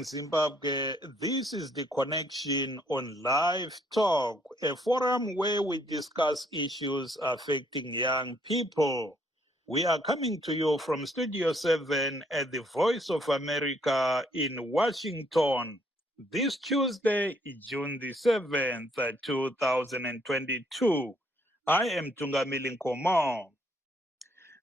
morning, Zimbabwe. This is The Connection on Live Talk, a forum where we discuss issues affecting young people. We are coming to you from Studio 7 at the Voice of America in Washington. This Tuesday, June the 7th, 2022. I am Tungamili Nkomo.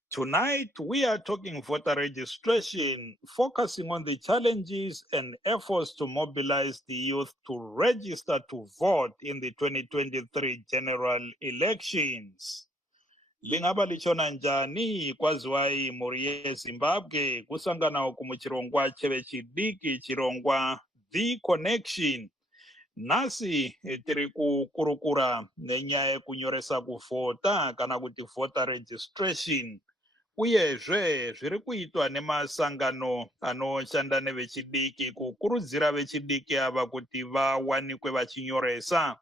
Tonight, we are talking voter registration, focusing on the challenges and efforts to mobilize the youth to register to vote in the 2023 general elections. Lingaba lichona njani kwaziwa imhuri yeZimbabwe kusangana kumuchirongwa chevechidiki chirongwa The Connection. Nasi tiri kukurukura nenyaya yekunyoresa kuvhota kana kuti voter registration. Uyezve zviri kuitwa nemasangano anoshanda nevechidiki kukurudzira vechidiki ava kuti vawanikwe vachinyoresa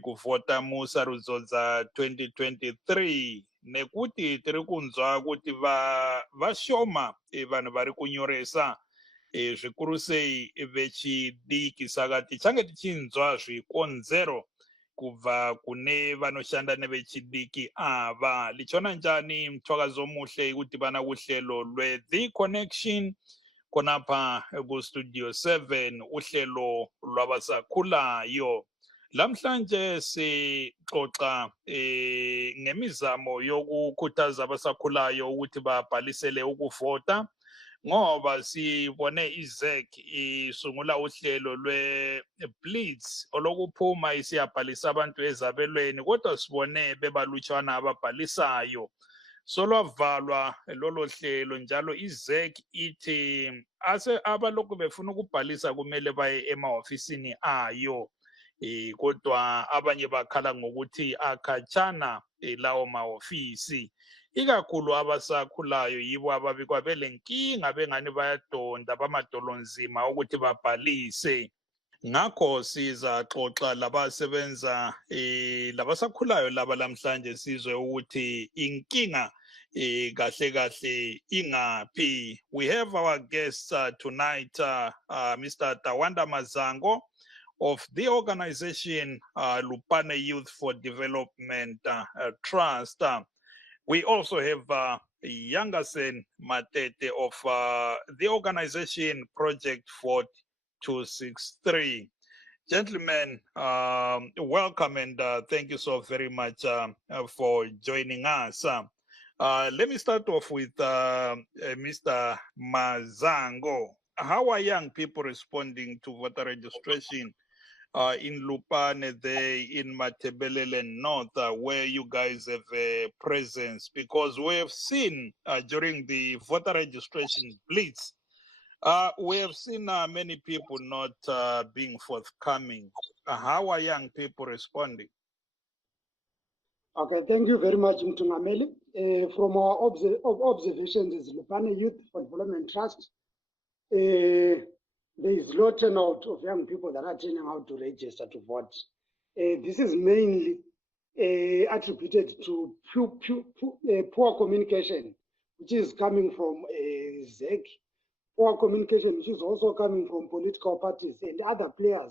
kuvhota musarudzo dza 2023 nekuti tiri kunzwa kuti vashoma vanhu vari kunyoresa zvikuru sei vechidiki. Saka tichange tichinzwa zvikonzero kubva kune vanoshanda nevechidiki ava. Lichona njani mthwakazomuhle kuti vana uhlelo lwe-The Connection konapha kustudio 7 uhlelo lwabasakhulayo. Lamhlanje sixoxa ngemizamo yokukhuthaza abasakhulayo ukuthi babhalisele ukuvota, ngoba sibone iZEC isungula uhlelo lwe-Blitz olokuphuma isiyabhalisa abantu ezabelweni, kodwa sibone bebalutshwana ababhalisayo. Solwavalwa lolo hlelo njalo iZEC ithi abalokhu befuna ukubhalisa kumele baye emahofisini ayo. Kodwa abanye bakhala ngokuthi akhatshana lawo mahofisi. Ikakhulu abasakhulayo yibo ababikwa belenkinga bengani bayadonda bamadolonzima ukuthi babhalise. Ngakho sizaxoxa labasebenza labasakhulayo laba lamhlanje sizwe ukuthi inkinga kahle kahle ingaphi. We have our guests tonight, Mr. Tawanda Mazango of the organization Lupane Youth for Development Trust. We also have Yangasen Matete of the organization Project 4263. Gentlemen, welcome and thank you so very much for joining us. Let me start off with Mr. Mazango. How are young people responding to voter registration in Lupane, there in Matebelele North, where you guys have a presence? Because we have seen during the voter registration blitz, we have seen many people not being forthcoming. How are young people responding? Okay, thank you very much, Mtungameli. From our observations as Lupane Youth for Development Trust, there is low turnout of young people that are turning out to register to vote. This is mainly attributed to poor communication, which is coming from ZEC, poor communication, which is also coming from political parties and other players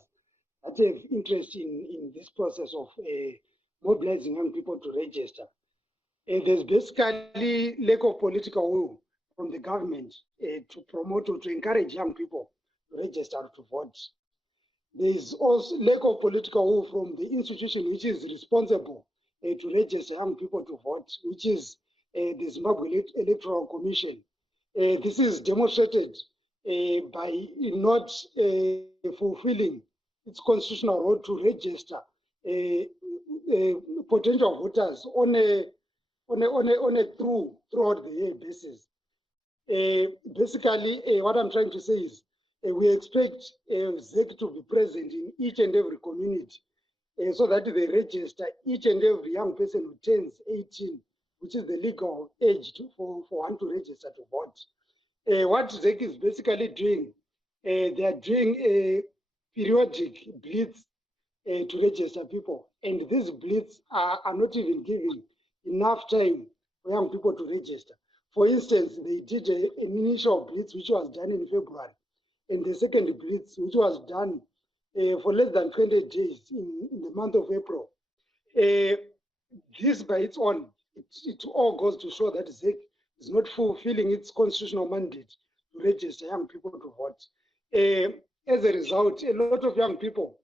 that have interest in this process of mobilizing young people to register. There's basically lack of political will from the government to promote or to encourage young people to register to vote. There is also lack of political will from the institution which is responsible to register young people to vote, which is the Zimbabwe Electoral Commission. This is demonstrated by not fulfilling its constitutional role to register potential voters on a throughout the year basis. Basically, what I'm trying to say is we expect ZEC to be present in each and every community so that they register each and every young person who turns 18, which is the legal age for one to register to vote. What ZEC is basically doing, they are doing a periodic blitz to register people, and these blitz are not even giving enough time for young people to register. For instance, they did an initial blitz which was done in February. and the second blitz, which was done for less than 20 days in the month of April. This by its own, it all goes to show that ZEC is not fulfilling its constitutional mandate to register young people to vote. As a result, a lot of young people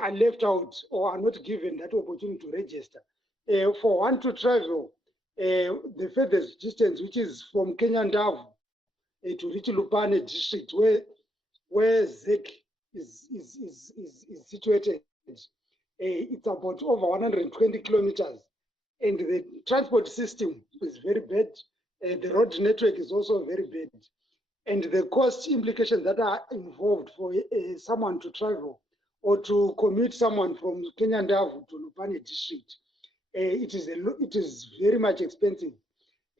are left out or are not given that opportunity to register. For one to travel, the furthest distance, which is from Kenyandavu to reach Lupane district, where ZEC is situated, it's about over 120 kilometers. And the transport system is very bad. The road network is also very bad. And the cost implications that are involved for someone to travel or to commute someone from Kenyandavu to Lupane district, it is very much expensive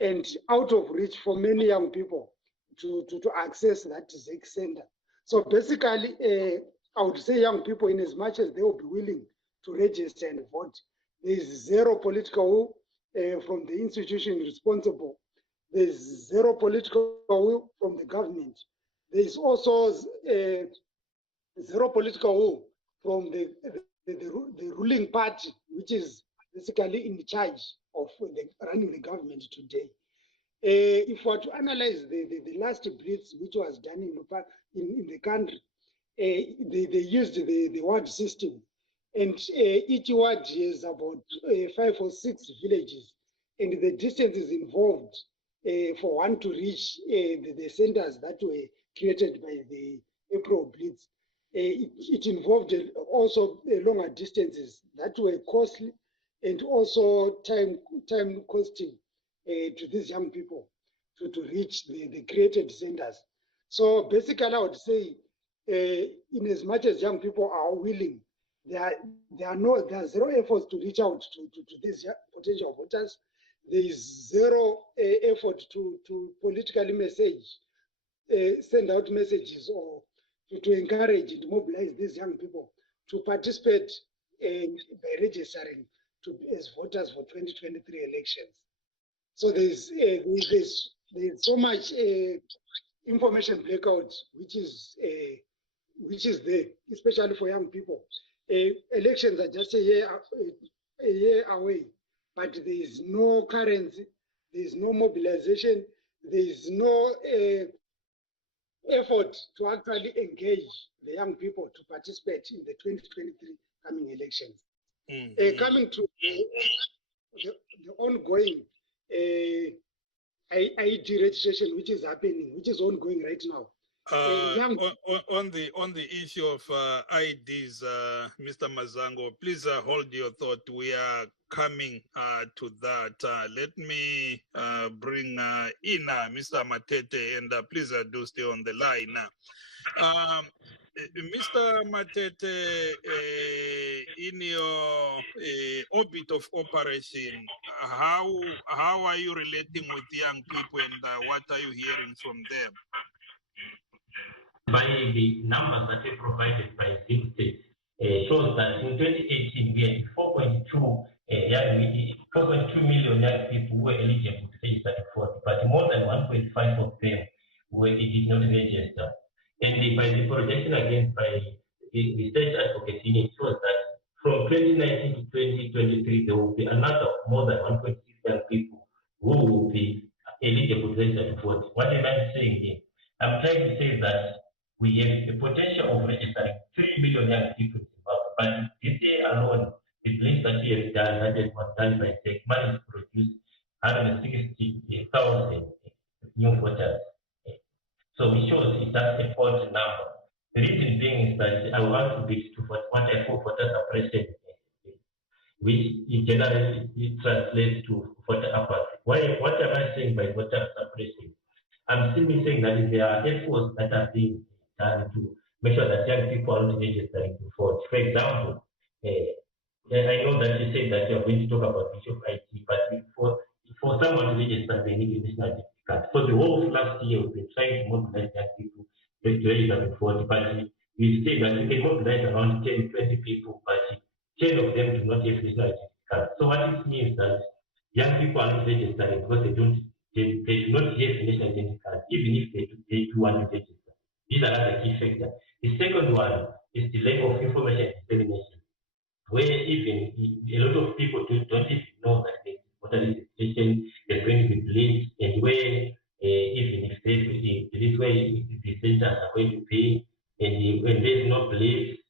and out of reach for many young people to access that ZEC center. So basically, I would say young people, in as much as they will be willing to register and vote, there is zero political will from the institution responsible. There is zero political will from the government. There is also zero political will from the ruling party, which is basically in charge of running the government today. If we were to analyze the last blitz which was done in the country, they used the ward system, and each ward has about 5 or 6 villages, and the distances involved for one to reach the centers that were created by the April blitz. It involved also longer distances that were costly and also time costing to these young people to reach the created centers. So basically, I would say, in as much as young people are willing, there are zero efforts to reach out to these potential voters. There is zero effort to politically send out messages or to encourage and mobilize these young people to participate by registering as voters for 2023 elections. So there's so much information blackout, which is there, especially for young people. Elections are just a year away, but there is no currency, there is no mobilization, there is no effort to actually engage the young people to participate in the 2023 coming elections. Coming to the ongoing ID registration, which is happening, which is ongoing right now. On the issue of IDs, Mr. Mazango, please hold your thought. We are coming to that. Let me bring in Mr. Matete, and please do stay on the line. Mr. Matete, in your orbit of operation, how are you relating with young people, and what are you hearing from them? By the numbers that were provided by Think State, shows that in 2018 we had 4.2 million young people who were eligible to register to vote, but more than 1.5 of them did not register. And by the projection again by the state advocate unit, shows that from 2019 to 2023 there will be another more than 1.6 million people who will be eligible to register to vote. What am I saying here? I'm trying to say that we have the potential of registering 3 million young people in Zimbabwe, but this year alone, the place that we have done, that was done by SEC, managed to produce 160,000 new voters. So it shows it's just a false number. The reason being is that I want to be to what I call voter suppression, which in general it translates to voter apathy. What am I saying by voter suppression? I'm simply saying that there are efforts that are being done to make sure that young people are not registering to vote. For example, I know that you said that you are going to talk about the issue of IT, but for someone to register, they need a national identity card. For the whole of last year, we've been trying to mobilize young people to register to vote, but we say that we can mobilize around 10, 20 people, but 10 of them do not have national identity card. So what this means is that young people are not registering because they do not have a national identity card, even if they do want to register. These are the key factors. The second one is the lack of information dissemination, where even a lot of people don't even know that the voter registration is going to be bleached, and where even if this way the centers are going to pay, and when there's no bleach,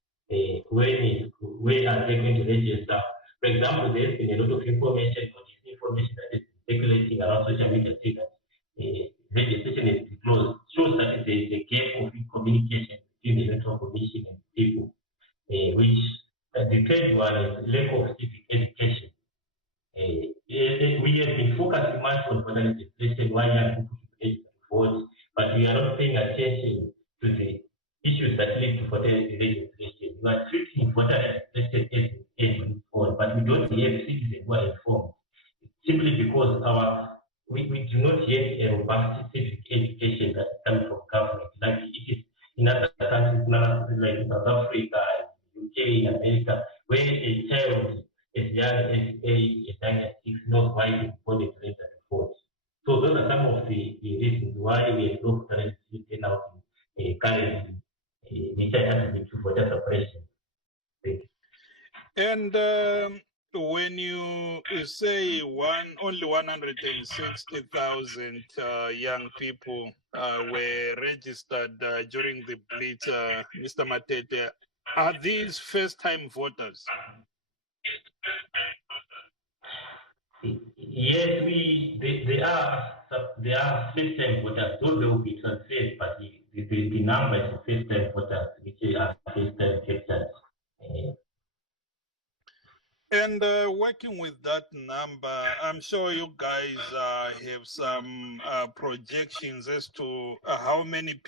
where are they going to register? For example, there's been a lot of information or disinformation that is circulating around social media saying that registration is closed, shows that there is a gap of communication between the electoral commission and people, which the third one is lack of civic education. We have been focusing much on voter registration, why young people should register to vote, but we are not paying attention to the issues that lead to voter registration. We are treating voter registration as an end on, but we don't have citizens who are informed, simply because we do not have a robust civic education that comes from government, like it is in other countries like South Africa, UK, America, where a child as young as 6 knows why he is going to register to vote. So those are some of the reasons why we have no current turnout currently, which are attributed to voter suppression. And when you say only 160,000 young people were registered during the Blitz, Mr. Matete, are these first-time voters? Yes, they are first-time voters. Those will be transferred, but the numbers of first-time voters, which are first-time captured. And working with that number, I'm sure you guys have some projections as to how many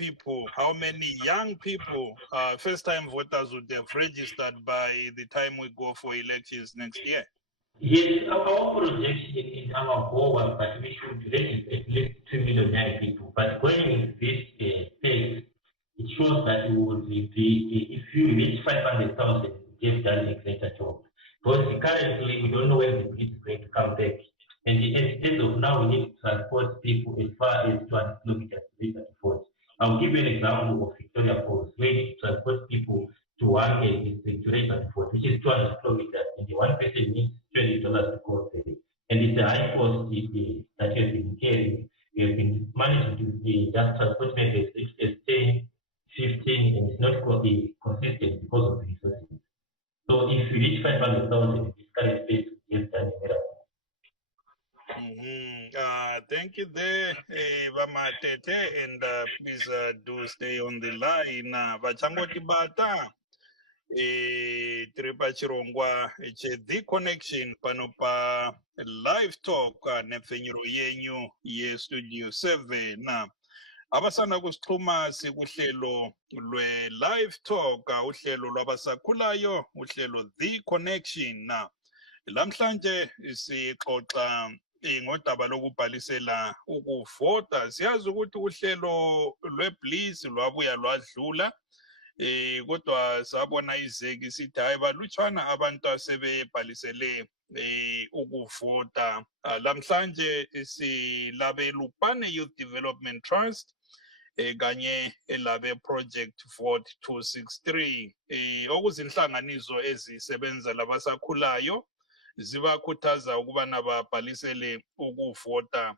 young people, first-time voters would have registered by the time we go for elections next year. Yes, our projection is our goal, but we should register at least 2 million young people. But going with this phase, it shows that we would if you reach 500,000, we have done a greater job. Because currently, we don't know when the blitz is going to come back. And instead of now, we need to transport people as far as 200 kilometers to reach the fort. I'll give you an example of Victoria Falls, where we transport people to one district to reach the fort, which is 200 kilometers, and the one person needs $20 to go there. And it's a high cost that we have been carrying. We have been managing to just transport maybe 10, 15, and it's not going to be consistent because of the resources. So if we reach 500,000 in this current phase, we have done a miracle. Thank you there, Vamatete, and please do stay on the line. Vachangoti bata, tiri pachirongwa The Connection panopa live talk nepfenyuro yenyu yestudio 7. Abasanda kusixhuma sikuhlelo lwe-live talk, uhlelo lwabasakhulayo, uhlelo The Connection. Lamhlanje sixoxa ngodaba lokubhalisela ukuvota. Siyazi ukuthi uhlelo lwe-Blitz lwabuya lwadlula, kodwa sabona izeki sithi hayi balutshwana abantu asebebhalisele ukuvota. Lamhlanje silabe Lupane Youth Development Trust kanye elabe Project Vote 263, okuzinhlanganiso ezisebenza labasakhulayo zibakhuthaza ukubana babhalisele ukuvota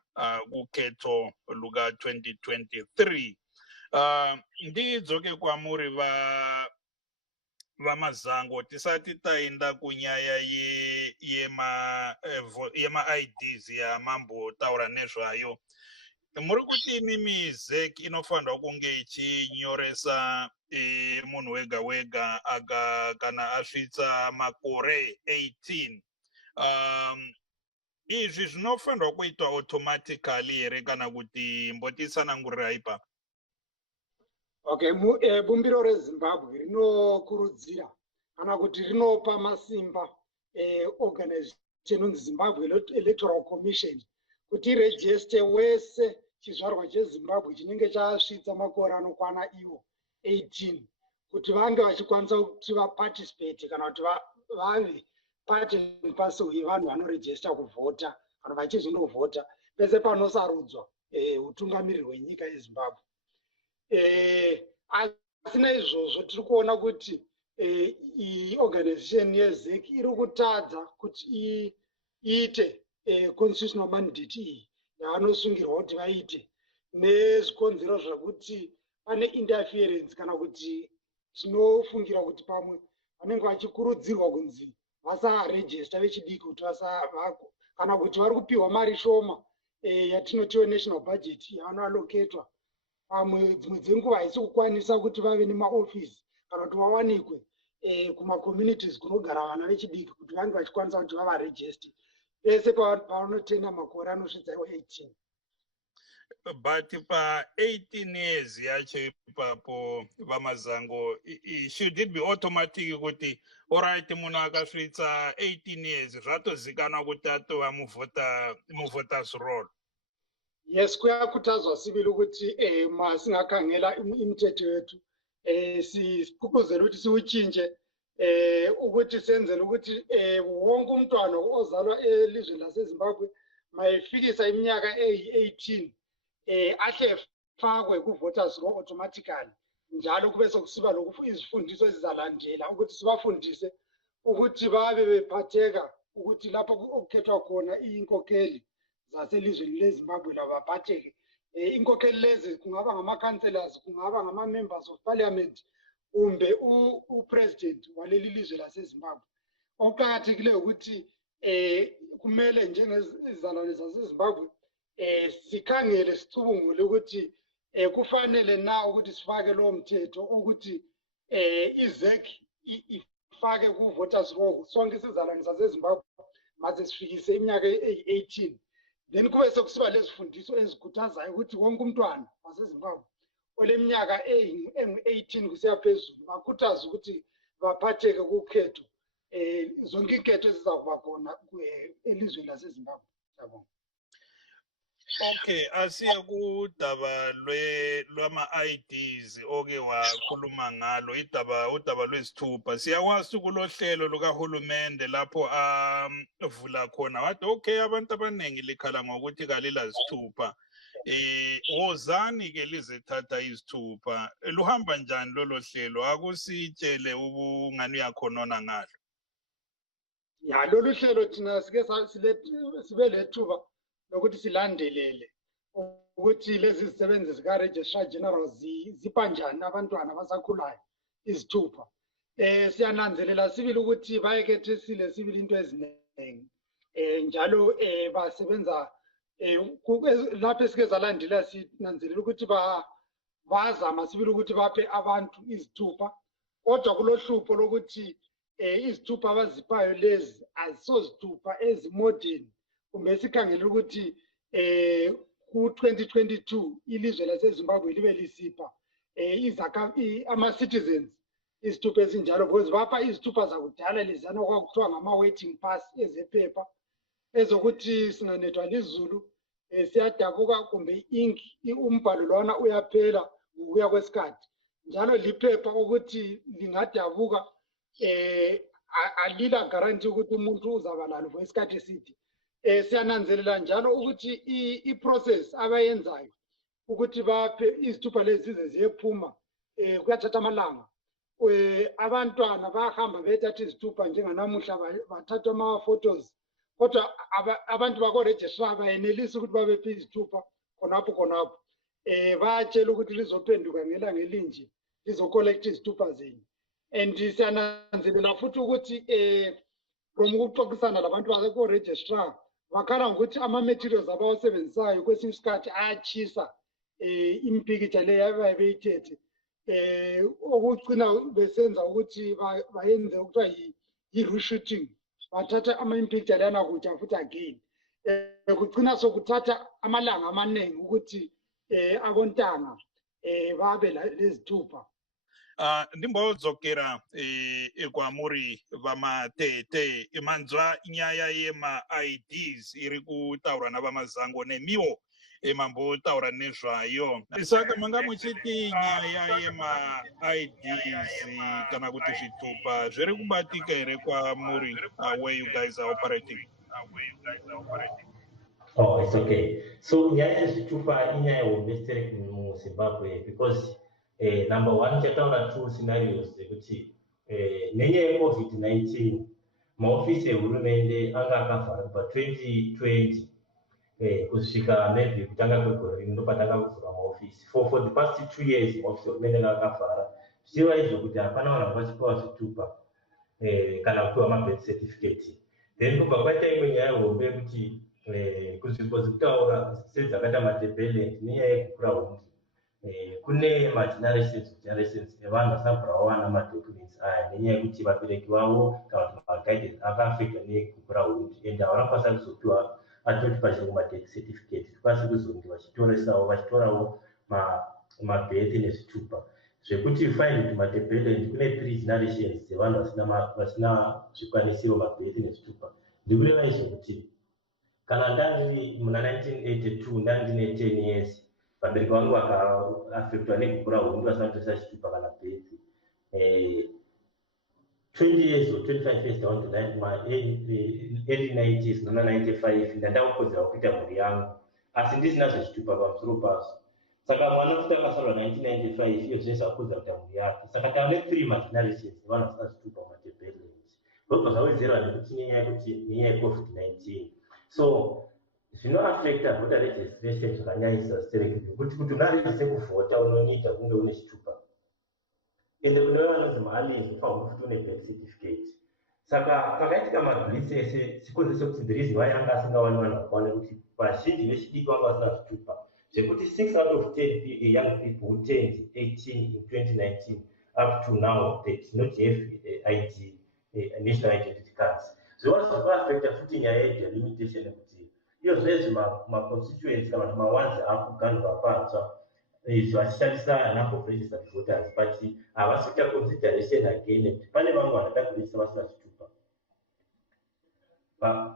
kukhetho luka 2023. Ndidzo ke kwamuri vamazango tisati taenda kunyaya yema-IDs yamambotaura nezvayo. Muri kuti imimi ZEC inofanirwa kunge ichinyoresa munhu wega wega kana asvitsa makore 18. Izvi zvinofanirwa kuitwa automatically here kana kuti mbotitsanangurira ipapo? Okay, bumbiro reZimbabwe rinokurudzira kana kuti rinopa masimba organization inonzi Zimbabwe Electoral Commission kuti register wese chizvarwa cheZimbabwe chinenge chasvitsa makore anokwana iwo 18 kuti vange vachikwanisa kuti vaparticipate kana kuti vave part and parcel yevanhu vanoregister kuvhota kana vachizonovhota pese panosarudzwa utungamiri hwenyika yeZimbabwe. asina izvozvo tiri kuona kuti organization yezec iri kutadza kuti iite constitutional mandate iyi yavanosungirwa kuti vaite nezvikonzero zvekuti pane interference kana kuti tinofungira kuti pamwe vanenge vachikurudzirwa kunzi vasarejista vechidiki kuti kana kuti vari kupiwa mari shoma yatinotiwo national budget yavanoaloketwa pamwe dzimwe dzenguva haisi kukwanisa kuti vave nemaofisi kana kuti vawanikwe kumacommunities kunogara vana vechidiki kuti vange vachikwanisa kuti vavarejiste pese pavanotenda makore anosvitsa 18. But pa 18 years yacho ipapo vamazango, should it be automatic kuti alright munhu akasvitsa 18 years zvatozikanwa kuti atova muvoters roll? Yes, kuyakhuthazwa sibili ukuthi masingakhangela imithetho yethu siququzela ukuthi siwutshintshe ukuthi senzele ukuthi wonke umntwana ozalwa elizweni laseZimbabwe mayefikisa iminyaka eyi-18 ahle fakwe ku-voters roll automatically, njalo kube sokusiba izifundiso ezizalandela ukuthi sibafundise ukuthi babe bephatheka ukuthi lapho okukhethwa khona inkokheli zaselizweni leZimbabwe labaphatheke. Inkokheli lezi kungaba ngama-councillors, kungaba ngama-members of parliament kumbe upresident waleli lizwe laseZimbabwe. Okuqakathekileyo ukuthi kumele njengezizalwane zaseZimbabwe sikhangele sicubungule ukuthi kufanele na ukuthi sifake lowo mthetho ukuthi izec ifake ku-voters roll sonke isizalwane saseZimbabwe maze sifikise iminyaka eyi-18. Then kube sekusiba lezifundiso ezikhuthazayo ukuthi wonke umntwana waseZimbabwe oleminyaka engu-18 kusiya phezulu bakhuthaze ukuthi baphatheke kukhetho zonke inketho ezizakuba khona elizweni laseZimbabwe. Siyabonga. Okay, asiye kudaba lwama-IDs oke wakhuluma ngalo, udaba lwesithupha. Siyakwazi kulohlelo lukahulumende lapho vula khona wathi okay abantu abaningi likhala ngokuthi kalilazithupha. Wozani ke lizethatha izithupha. Luhamba njani lolo hlelo? Akusitshele ubungani uyakhonona ngalo. Ya lolu hlelo thina sike sibe lethuba lokuthi silandelele ukuthi lezi zisebenzi zika-registrar general zipanjani abantwana abasakhulayo izithupha. Siyananzelela sibili ukuthi bayekethisile sibili into eziningi njalo basebenza lapho esike zalandela sinanzelela ukuthi bazama sibili ukuthi baphe abantu izithupha, kodwa kulohlupho lokuthi izithupha abaziphayo lezi azisozithupha ezimodern kumbe sikhangela ukuthi ku-2022 ilizwe laseZimbabwe libe lisipha ama-citizens izithupha ezinjalo because bapha izithupha zakudala leziyana okwakuthiwa ngama-waiting pass ezephepha ezokuthi singanethwa lizulu siyadabuka kumbe umbhalo lwana uyaphela ngokuya kwesikhathi, njalo liphepha ukuthi lingadabuka alila guarantee ukuthi umuntu uzaba lalo for isikhathi eside. Siyananzelela njalo ukuthi i-process abayenzayo ukuthi baphe izithupha lezi zize ziyephuma kuyathatha amalanga. Abantwana bahamba bethatha izithupha njenganamuhla bathatha ama-photos, kodwa abantu bako-registrar bayenelisi ukuthi babephe izithupha khonapho. Bayatshela ukuthi lizophenduka ngelanga elinje lizokolekta izithupha zenu. And siyananzelela futhi ukuthi from ukuxoxisana labantu baseko-registrar bakhala ngokuthi ama-materials abawasebenzisayo kwesinye isikhathi ayatshisa impikitsha leyo abaye beyithethe okugcina besenza ukuthi bayenze okuthiwa yi-reshooting, bathatha ama-impikitsha leyana kutsha futhi again kugcina sokuthatha amalanga amaningi ukuthi abontanga babe lezithupha. Ndimbodzokera kwamuri vamatete imanzwa nyaya yema-IDs iri kutaura navamazango nemiwo mambotaura nezvayo. Saka manga muchiti nyaya yema-IDs kana kuti zvitupa zviri kubatika here kwamuri where you guys are operating? Oh, it's okay. So nyaya yezvitupa inyaya yehomestere muZimbabwe because Number one, chataura two scenarios kuti nenyaya yeCovid-19 maofisi ehurumende anga akavhara kubva 2020 kusvika maybe kutanga kwegore rino ndopatanga kuvhura maofisi. For the past 2 years maofisi ehurumende anga akavhara zvichireva izvo kuti hapana vanhu vachipiwa zvitupa kana kupiwa mabirth certificate. Then kubva kwaita imwe nyaya hombe yekuti kunzvimbo dzekutaura sedzakaita maTebeleland nenyaya yekukura hundi kune magenerations evanhu vasina kubva vawana madocuments aya nenyaya yekuti vabereki vavo kana kuti maguidance akaafectwa nekukura hundi and havana kukwanisa kuzopiwa atoti pachirungu madeath certificate tikwanise kuzonge vachitorawo mabirth nezvitupa zvekuti find kuti maTebeleland kune 3 generations dzevanhu vasina zvikwanisiro mabirth nezvitupa. Ndikureva izvo kuti kana ndari muna 1982 ndandine 10 years vabereki vangu vakaafectwa nekukura hundi vasina kutoresa chitupa kana birth 20 years or 25 years down the line early 90s nona 95 ndandakukodzera kuita mhuri yangu asi ndisina zvechitupa pamusoro pazvo. Saka mwana kuti akasarwa 1995 iyo zvese akudza kuita mhuri yake. Saka tave 3 magenerations evanhu vasina zvitupa mumaTebeleland. Ndobva zvawedzerwa nekuti nenyaya yeCovid-19. So zvinoafecta voter registration zvakanyanyisa zvichereke kuti unarese kuvhota unoita kunge une chitupa ende kune vanonzi maaliens ufanira kuti une birth certificate. Saka pakaitika mablitz ese chikonzero chekuti the reason why anga asingawani vanhu vakawanda kuti vazhinji vechidiki vanga vasina zvitupa zvekuti 6 out of 10 young people who turned 18 in 2019 up to now they did not have ID, national identity cards. Zvova zvakaafecta futi nyaya yedelimitation yekuti iyo zvezvi maconstituents kana kuti mawanzi akuganhurwa patsva vachishandisa number of registered voters but havasi kuita consideration again nekuti pane vamwe vanotagurisa vasina zvitupa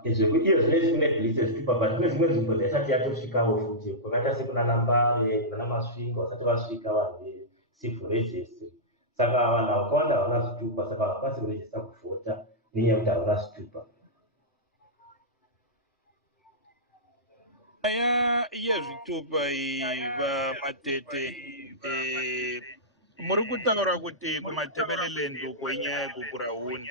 zvekuti iyo zvinezvi kune gurisa zvitupa but kune dzimwe nzvimbo dzaisati yatosvikawo futi kwakaita sekuna Mbare kuna Masvingo vasati vasvika vanhu vecivil registry. Saka vanhu vakawanda havana zvitupa saka havakwanisi kurejista kuvhota nenyaya yekuti havana zvitupa. Nyaya yezvitupa vamatete muri kutaura kuti kumaTebeleland uko inyaya yekukura hundi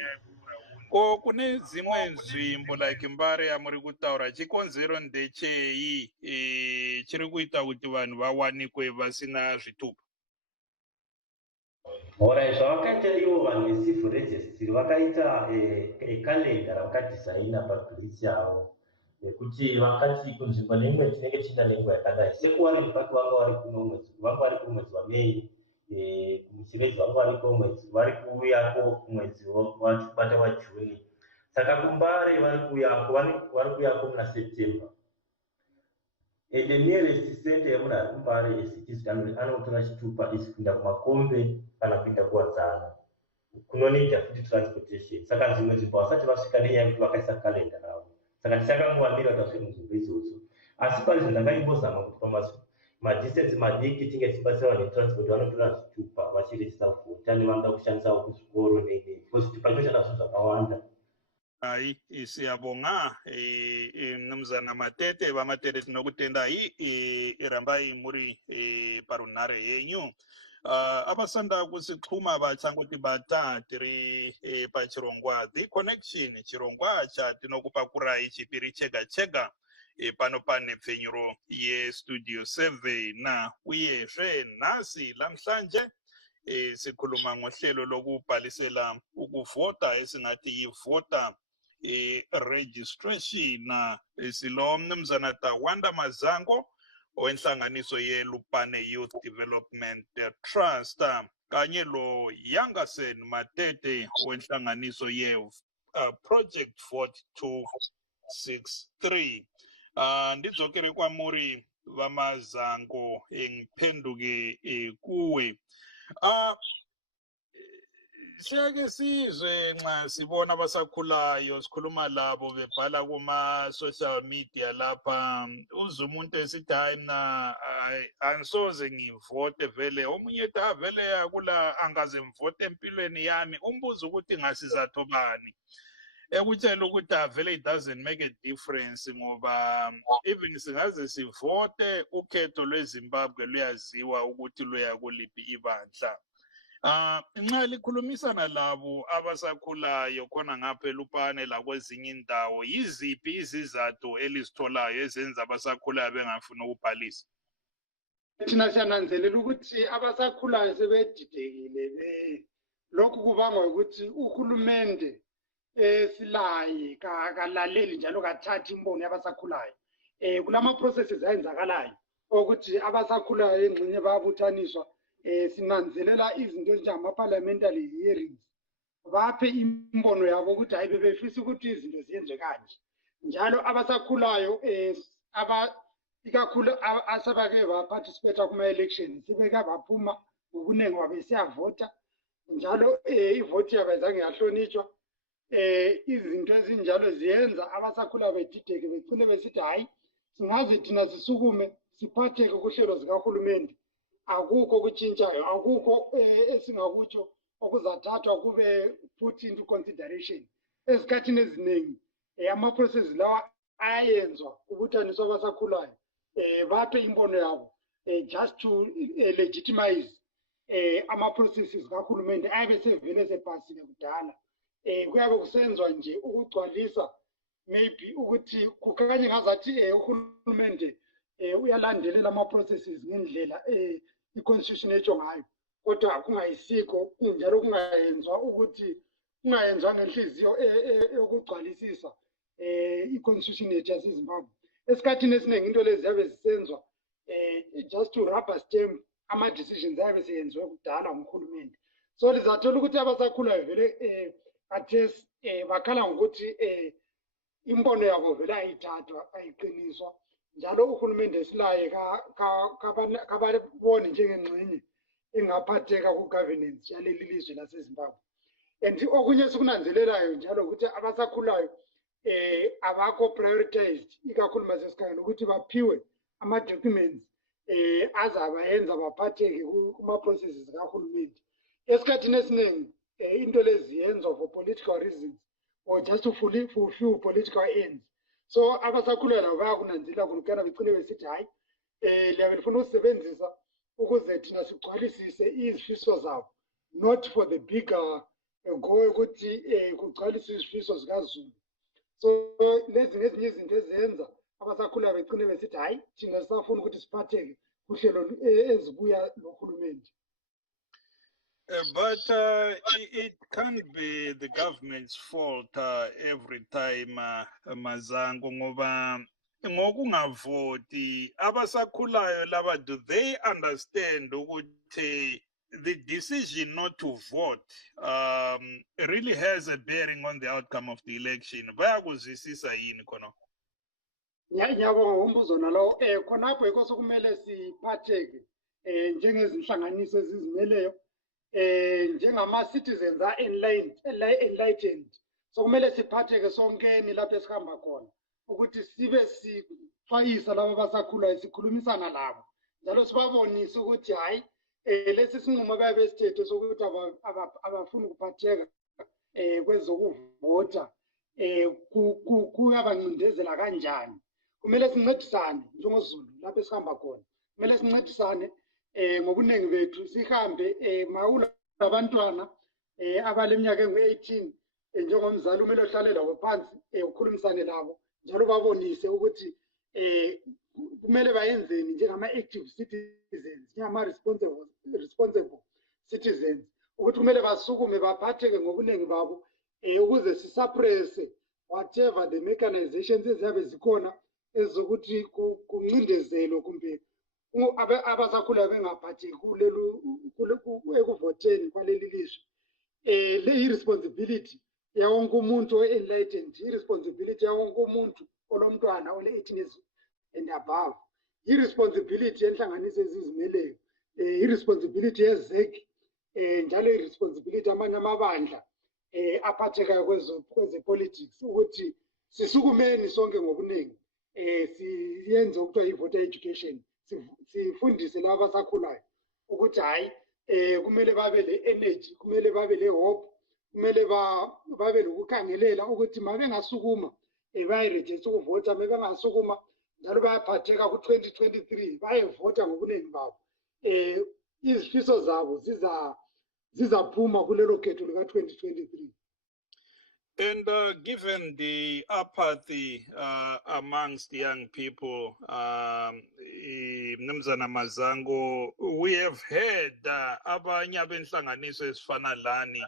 ko kune dzimwe nzvimbo like Mbare yamuri kutaura chikonzero ndechei chiri kuita kuti vanhu vawanikwe vasina zvitupa? Alright, zvavakaita ivo vanhu vecivil registry vakaita kalenda ravakadhisaina pagurisi yavo yekuti vakati kunzvimbo neimwe tinenge tichida nenguva yakadai sekuwari mupaki vanga vari vari kumwedzi waMei kumuchirezi vanga vari kuuyako kumwedzi wachibata waJuni. Saka kuMbare vari kuuyako muna September and the nearest center yemunhu ari kuMbare esichizvi anotora chitupa isi kuenda kumakombe kana kuenda kuwadzana kunoneita futi transportation. Saka dzimwe nzvimbo vasati vasvika nenyaya yekuti vakaisa kalenda ravo. Saka tichakangowamira tasvika munzvimbo idzodzo asi pane zvandakaimbozama kuti madistance madiki tinge tichibatsira vanhu vetransport vanotora zvitupa vachirejista kuvhota nevanoda kushandisawo kuzvikoro because zvitupa zvinoshanda zvinhu zvakawanda. Hai, siyabonga mnumzana Matete vamatete tinokutendai rambai muri parunhare yenyu. Abasanda kusixhuma vachangotibata tiri pachirongwa The Connection, chirongwa chatinokupakurai chipiri chega chega pano pane pfenyuro yestudio 7 uyezve nhasi lamhlanje sikhuluma ngohlelo lokubhalisela ukuvota esingathi yivota registration. Silo mnumzana Tawanda Mazango wenhlanganiso yeLupane Youth Development Trust kanye lo Yangasen Matete wenhlanganiso ye Project Vote 263. Ndidzokere kwamuri vamazango ngiphenduke kuwe. Siyake sizwe nxa sibona abasakhulayo sikhuluma labo bebhala kuma-social media lapha uze umuntu esithi hayi mina angisoze ngivote vele, omunye ethi vele akula angaze ngivote empilweni yami, umbuzo ukuthi ngasizatho bani. ekutshela ukuthi vele it doesn't make a difference ngoba even singaze sivote ukhetho lweZimbabwe luyaziwa ukuthi luya kuliphi ibandla. Nxa likhulumisana labo abasakhulayo khona ngapha eLupane lakwezinye indawo, yiziphi izizathu elizitholayo ezenza abasakhulayo bengafuni ukubhalisa? Thina siyananzelela ukuthi abasakhulayo sebedidekile, lokhu kubangwa ukuthi uhulumende silaye kalaleli njalo kathathi imbono yabasakhulayo. Kulama processes ayenzakalayo ukuthi abasakhulayo engxenye bayabuthaniswa, sinanzelela izinto ezinjengama parliamentary hearings, baphe imbono yabo ukuthi hayi bebefisa ukuthi izinto ziyenze kanje. Njalo abasakhulayo ikakhulu asabake baparticipate kuma-elections sebeke baphuma ngobuningi babe siyavota, njalo ivoti yabo azange yahlonitshwa. Izinto ezinjalo ziyenza abasakhulayo bedideke begcine besithi hayi singaze thina sisukume siphatheke kuhlelo zikahulumende, akukho kutshintshayo, akukho esingakutsho okuzathathwa kube put into consideration. Esikhathini eziningi ama-process lawa ayenzwa kubuthaniswa abasakhulayo, baphe imbono yabo just to legitimize ama-processes kahulumende ayabe sevele sepasile kudala. Kuyabe kusenziwa nje ukugcwalisa maybe ukuthi kukhanye ngazathi uhulumende uyalandelela ama-processes ngendlela i-constitution etsho ngayo, kodwa kungayisikho njalo kungayenzwa ukuthi kungayenzwa ngenhliziyo yokugcwalisisa i-constitution yethu yaseZimbabwe. Esikhathini esiningi into lezi ziyabe zisenzwa just to rubber stamp ama-decisions ayabe seyenziwe kudala nguhulumende. So lizathola ukuthi abasakhulayo vele khathesi bakhala ngokuthi imbono yabo vele ayithathwa ayiqiniswa, njalo uhulumende esilaye kababoni njengengxenye engaphatheka ku-governance yaleli lizwe laseZimbabwe. And okunye sikunanzelelayo njalo ukuthi abasakhulayo abakho prioritized, ikakhulu masesikhangela ukuthi baphiwe ama-documents azabayenza baphatheke kuma-processes kahulumende. Esikhathini esiningi into lezi yenzwa for political reasons or just to fulfill political ends. So abasakhulayo labo bayakunanzelela kulukana begcine besithi hayi liyabe lifuna ukusebenzisa ukuze thina sigcwalisise izifiso zabo, not for the bigger goal ukuthi kugcwaliswe izifiso zikaZulu. So lezi ngezinye izinto ezenza abasakhulayo begcine besithi hayi thina sisafuna ukuthi siphatheke kuhlelo ezibuya nohulumende. But it can't be the government's fault every time, Mazango, ngoba ngokungavoti abasakhulayo laba, do they understand ukuthi the decision not to vote really has a bearing on the outcome of the election? Bayakuzwisisa yini khona? Ngiyabonga umbuzo nalo. Khonapho yikho sokumele siphatheke njengezinhlanganiso ezizimeleyo, njengama-citizens enlightened. So kumele siphatheke sonkeni lapho esihamba khona ukuthi sibe sixwayisa labo abasakhulayo, sikhulumisana labo njalo sibabonise ukuthi hayi lesi sinqumo bayabe sithethe sokuthi abafuni ukuphatheka kwezokuvota kuyabancindezela kanjani. Kumele sincedisane njengoZulu lapho esihamba khona, kumele sincedisane ngobuningi bethu, sihambe mawulabantwana abaleminyaka engu-18 njengomzali kumele uhlale labo phansi ukhulumisane labo njalo babonise ukuthi kumele bayenzeni njengama-active citizens, njengama-responsible citizens, ukuthi kumele basukume baphatheke ngobuningi babo ukuze sisuppresse whatever the mechanizations eziyabe zikhona ezokuthi kuncindezelwe kumbe abasakhulayo bengaphatheki ekuvoteni kwaleli lizwe. Le i-responsibility yawonke umuntu o-enlightened, i-responsibility yawonke umuntu olomntwana ole-18 years and above, i-responsibility yenhlanganiso ezizimeleyo, i-responsibility yezek, njalo i-responsibility amanye amabandla aphathekayo kweze-politics, ukuthi sisukumeni sonke ngobuningi siyenze okuthiwa i-voter education, sifundise laba abasakhulayo ukuthi hayi kumele babe le-energy, kumele babe le-hope, kumele babe lokukhangelela ukuthi mabengasukuma bayirejiste ukuvota, mabengasukuma njalo bayaphatheka ku-2023 bayevota ngobuningi babo. Izifiso zabo zizaphuma kulelo khetho lika-2023. And given the apathy amongst young people, Mnumzana Mazango, we have heard abanye abenhlanganiso ezifana lani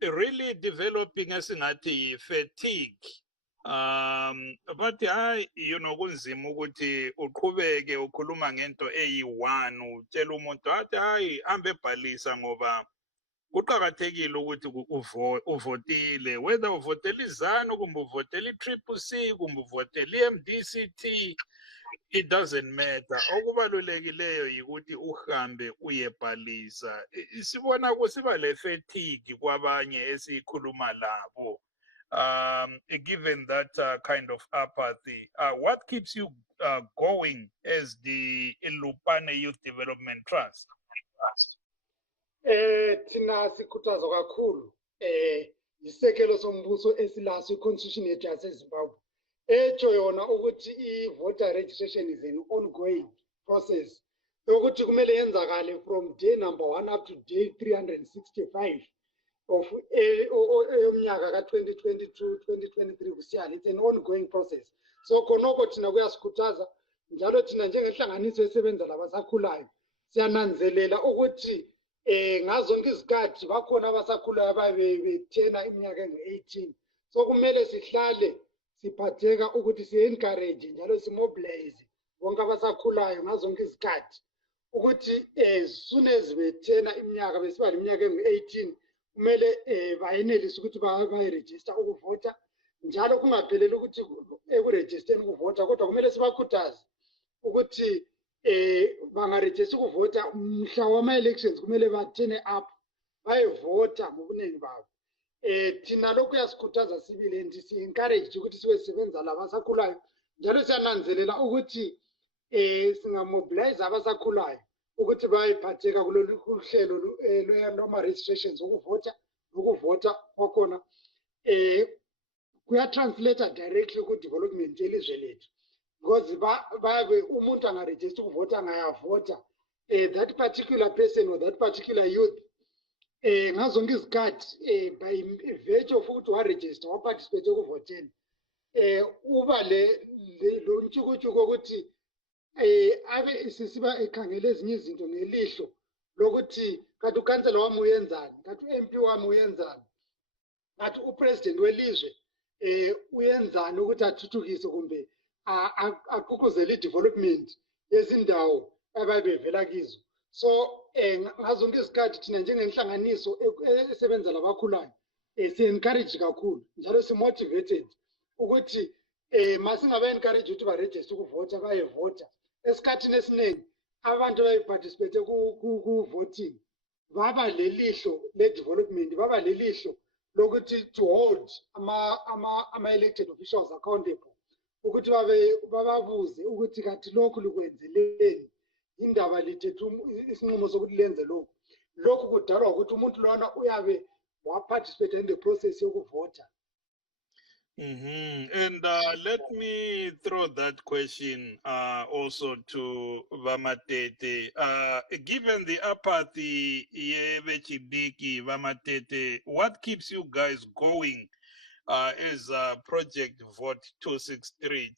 really developing esingathi fatigue. But hayi kunzima ukuthi uqhubeke ukhuluma ngento eyi-1 utshela umuntu athi hayi hambe ebhalisa ngoba kuqakathekile ukuthi uvotile, whether uvotela iZANU kumbe uvotela i-CCC kumbe uvotela i-MDCT, it doesn't matter. Okubalulekileyo yikuthi uhambe uyebhalisa. Sibona kusiba le fatigue kwabanye esikhuluma labo. Given that kind of apathy, what keeps you going as the Lupane Youth Development Trust? Thina sikhuthazwa kakhulu isekelo sombuso esilaso i-constitution yethu yaseZimbabwe etsho yona ukuthi i-voter registration is an ongoing process yokuthi kumele yenzakale from day number 1 up to day 365 of yomnyaka ka-2022 2023 kusiyana. It's an ongoing process. So khonoko thina kuyasikhuthaza njalo thina njengenhlanganiso esebenza labasakhulayo siyananzelela ukuthi ngazonke izikhathi bakhona abasakhulayo ababethena iminyaka engu-18. So kumele sihlale siphatheka ukuthi si-encourage njalo simobilize bonke abasakhulayo ngazonke izikhathi ukuthi soon as bethena iminyaka besiba leminyaka engu-18 kumele bayenelise ukuthi bayirejista ukuvota njalo kungapheleli ukuthi ekurejisteni ukuvota kodwa kumele sibakhuthaze ukuthi bangarejista ukuvota mhla wama-elections kumele bathene up bayevota ngobuningi babo. Thina lokhu yasikhuthaza sibili and si-encourage ukuthi sibe sisebenza labasakhulayo njalo siyananzelela ukuthi singamobilize abasakhulayo ukuthi bayiphatheka kulolu hlelo lwama-registrations okuvota nokuvota kwakhona kuyatranslata directly ku-development yelizwe lethu because babe umuntu angarejista ukuvota angayavota that particular person or that particular youth ngazonke izikhathi by virtue of ukuthi warejista waparticipate ekuvoteni uba lo ntshukutshuku ukuthi abe sisiba ekhangele ezinye izinto ngelihlo lokuthi kanti ukhansela wami uyenzani, kanti u-MP wami uyenzani, kanti upresident welizwe uyenzani ukuthi athuthukise kumbe agqugquzele i-development yezindawo ababevela kizo. So ngazonke izikhathi thina njengenhlanganiso esebenza labakhulayo si-encourage kakhulu njalo si-motivated ukuthi masingaba-encourage ukuthi barejiste ukuvota bayevota. Esikhathini esiningi abantu abayiparticipate ku-voting baba lelihlo le-development, baba lelihlo lokuthi to hold ama-elected officials accountable ukuthi bababuze ukuthi kanti lokhu likwenzeleni, indaba lithethe isinqumo sokuthi lenze lokhu. Lokhu kudalwa ukuthi umuntu lona uyabe waparticipate in the process yokuvota. And let me throw that question also to Vamatete. Given the apathy, Vamatete, what keeps you guys going as Project Vote 263?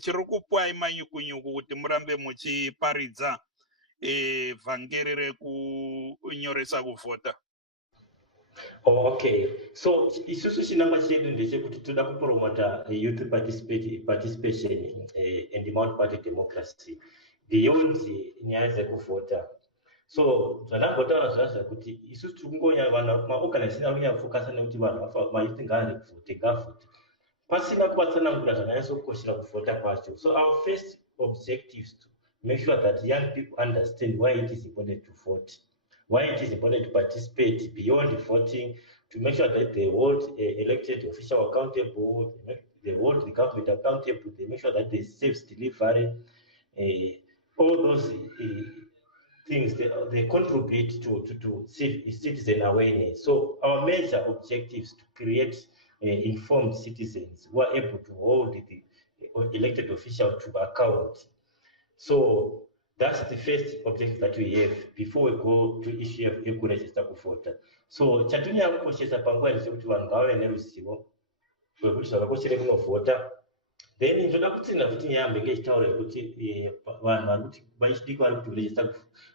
Chirukupwa imanyukunyuku kuti murambe muchiparidza vhangeri rekunyoresa kuvota. Oh, okay. So isusu chinangwa chedu ndechekuti toda kupromota youth participation and multi-party democracy beyond nyaya dzekuvhota. So zvandagotaura zvazvo kuti isusu tiri kungonya vanhu maorganization ari kunyafokasa nekuti vanhu mayouth ngaarivhote ngavhote pasina kuvatsanangura zvakanyatsokoshera kuvhota kwacho. So our first objective is to make sure that young people understand why it is important to vote, why it is important to participate beyond voting, to make sure that they hold elected official accountable, they hold the government accountable, they make sure that they safe delivery, all those things they contribute to citizen awareness. So our major objectives to create informed citizens who are able to hold the elected official to account. So that's the first objective that we have before we go to issue of register kuvhota. So chatonyanya kukoshesa panguva ndechekuti vanhu ngavave neruzivo rwekuti zvakakoshera kunovhota. Then ndoda kutsinda kuti nyaya ngechitaura kuti vanhu vari kuti vachidiki vari kuti kurejista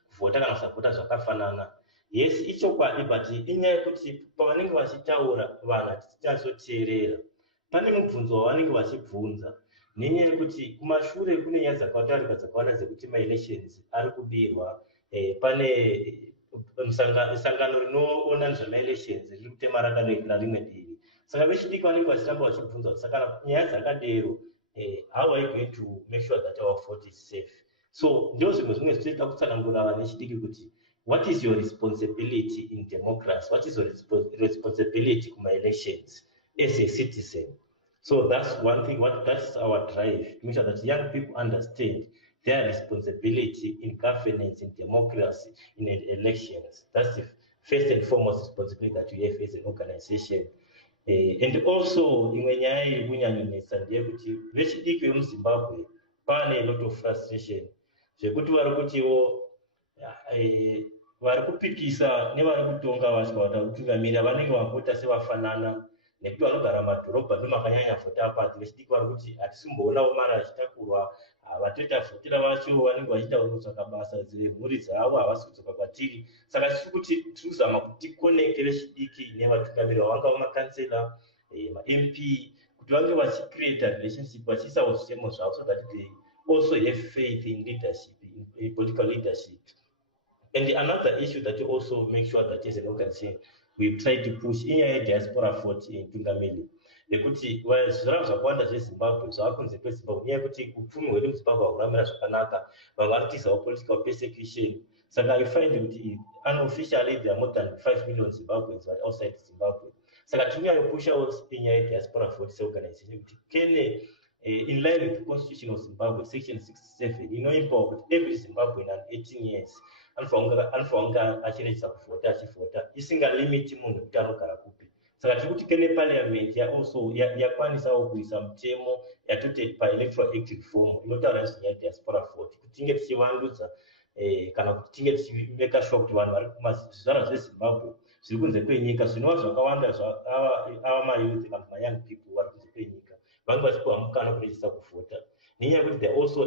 kuvhota kana kusavhota zvakafanana. Yes, ichokwadi, but inyaya yekuti pavanenge vachitaura vanhu hatichazoteerera. Pane mubvunzo wavanenge vachibvunza nenyaya yekuti kumashure kune nyaya dzakatarika dzakawanda dzekuti maelections ari kubirwa. Pane sangano rinoona nezvemaelections riri kutema rakaregera rimwe divi. Saka vechidiki vanenge vachitamba vachibvunza saka nyaya dzakadero, how are you going to make sure that our vote is safe? So ndo zvimwe zvinoita kutsanangura vana vechidiki kuti what is your responsibility in democracy? What is your responsibility kuma elections as a citizen? So that's one thing. That's our drive to make sure that young people understand their responsibility in governance, in democracy, in elections. That's the first and foremost responsibility that we have as an organization. And also imwe nyaya iri kunyanyonesa ndeyekuti vechidiki vemuzimbabwe pane a lot of frustration zvekuti vari kutiwo vari kupikisa nevari kutonga vasvika kutungamira vanenge vavhota sevafanana nekuti vanogara mumadhorobha ndomakanyanya vhota apati. Vechidiki vari kuti hatisimboonawo mari achitakurwa, vatoita vhotera vacho vanenge vachiita kutsvaka basa dzemhuri dzavo, havasi kudzoka kwatiri. Saka tiri kuti tiri kuzama kuti tikonekte vechidiki nevatungamiri vavangava makansela, ma-MP, kuti vange vachicreata relationship vachiisawo zvitemo zvavo so that they also have faith in leadership, in political leadership. And another issue that you also make sure that as an organization we try to push inyaya diaspora vote tungamiri nekuti zvirava zvakawanda zvezimbabwe zvava kunze kwezimbabwe nyaya yekuti upfumi hwedu muzimbabwe hakuramira zvakanaka, vamwe vari kutizawo political persecution. Saka I find kuti unofficially there are more than 5 million Zimbabweans outside Zimbabwe. Saka tinoyanyopushawo inyaya yediaspora vote seorganization kuti kene in line with the constitution of Zimbabwe section 67 inoempower kuti every Zimbabwean and 18 years anofanira achirejista kuvhota achivhota isingalimiti munhu kuti anogara kupi. Saka tiri kuti kene parliament also yakwanisawo kuisa mutemo yatoti paelectoral act reform inotaura nezvenyaya yediaspora vote kuti tinge tichivandudza kana kuti tinge tichimeka sure kuti vanhu vari kumazvizvarwa zvezimbabwe zviri kunze kwenyika zvinova zvakawanda ava mayouth kana mayoung people vari kunze kwenyika vange vachipiwa mukana kurejista kuvhota nenyaya yekuti they're also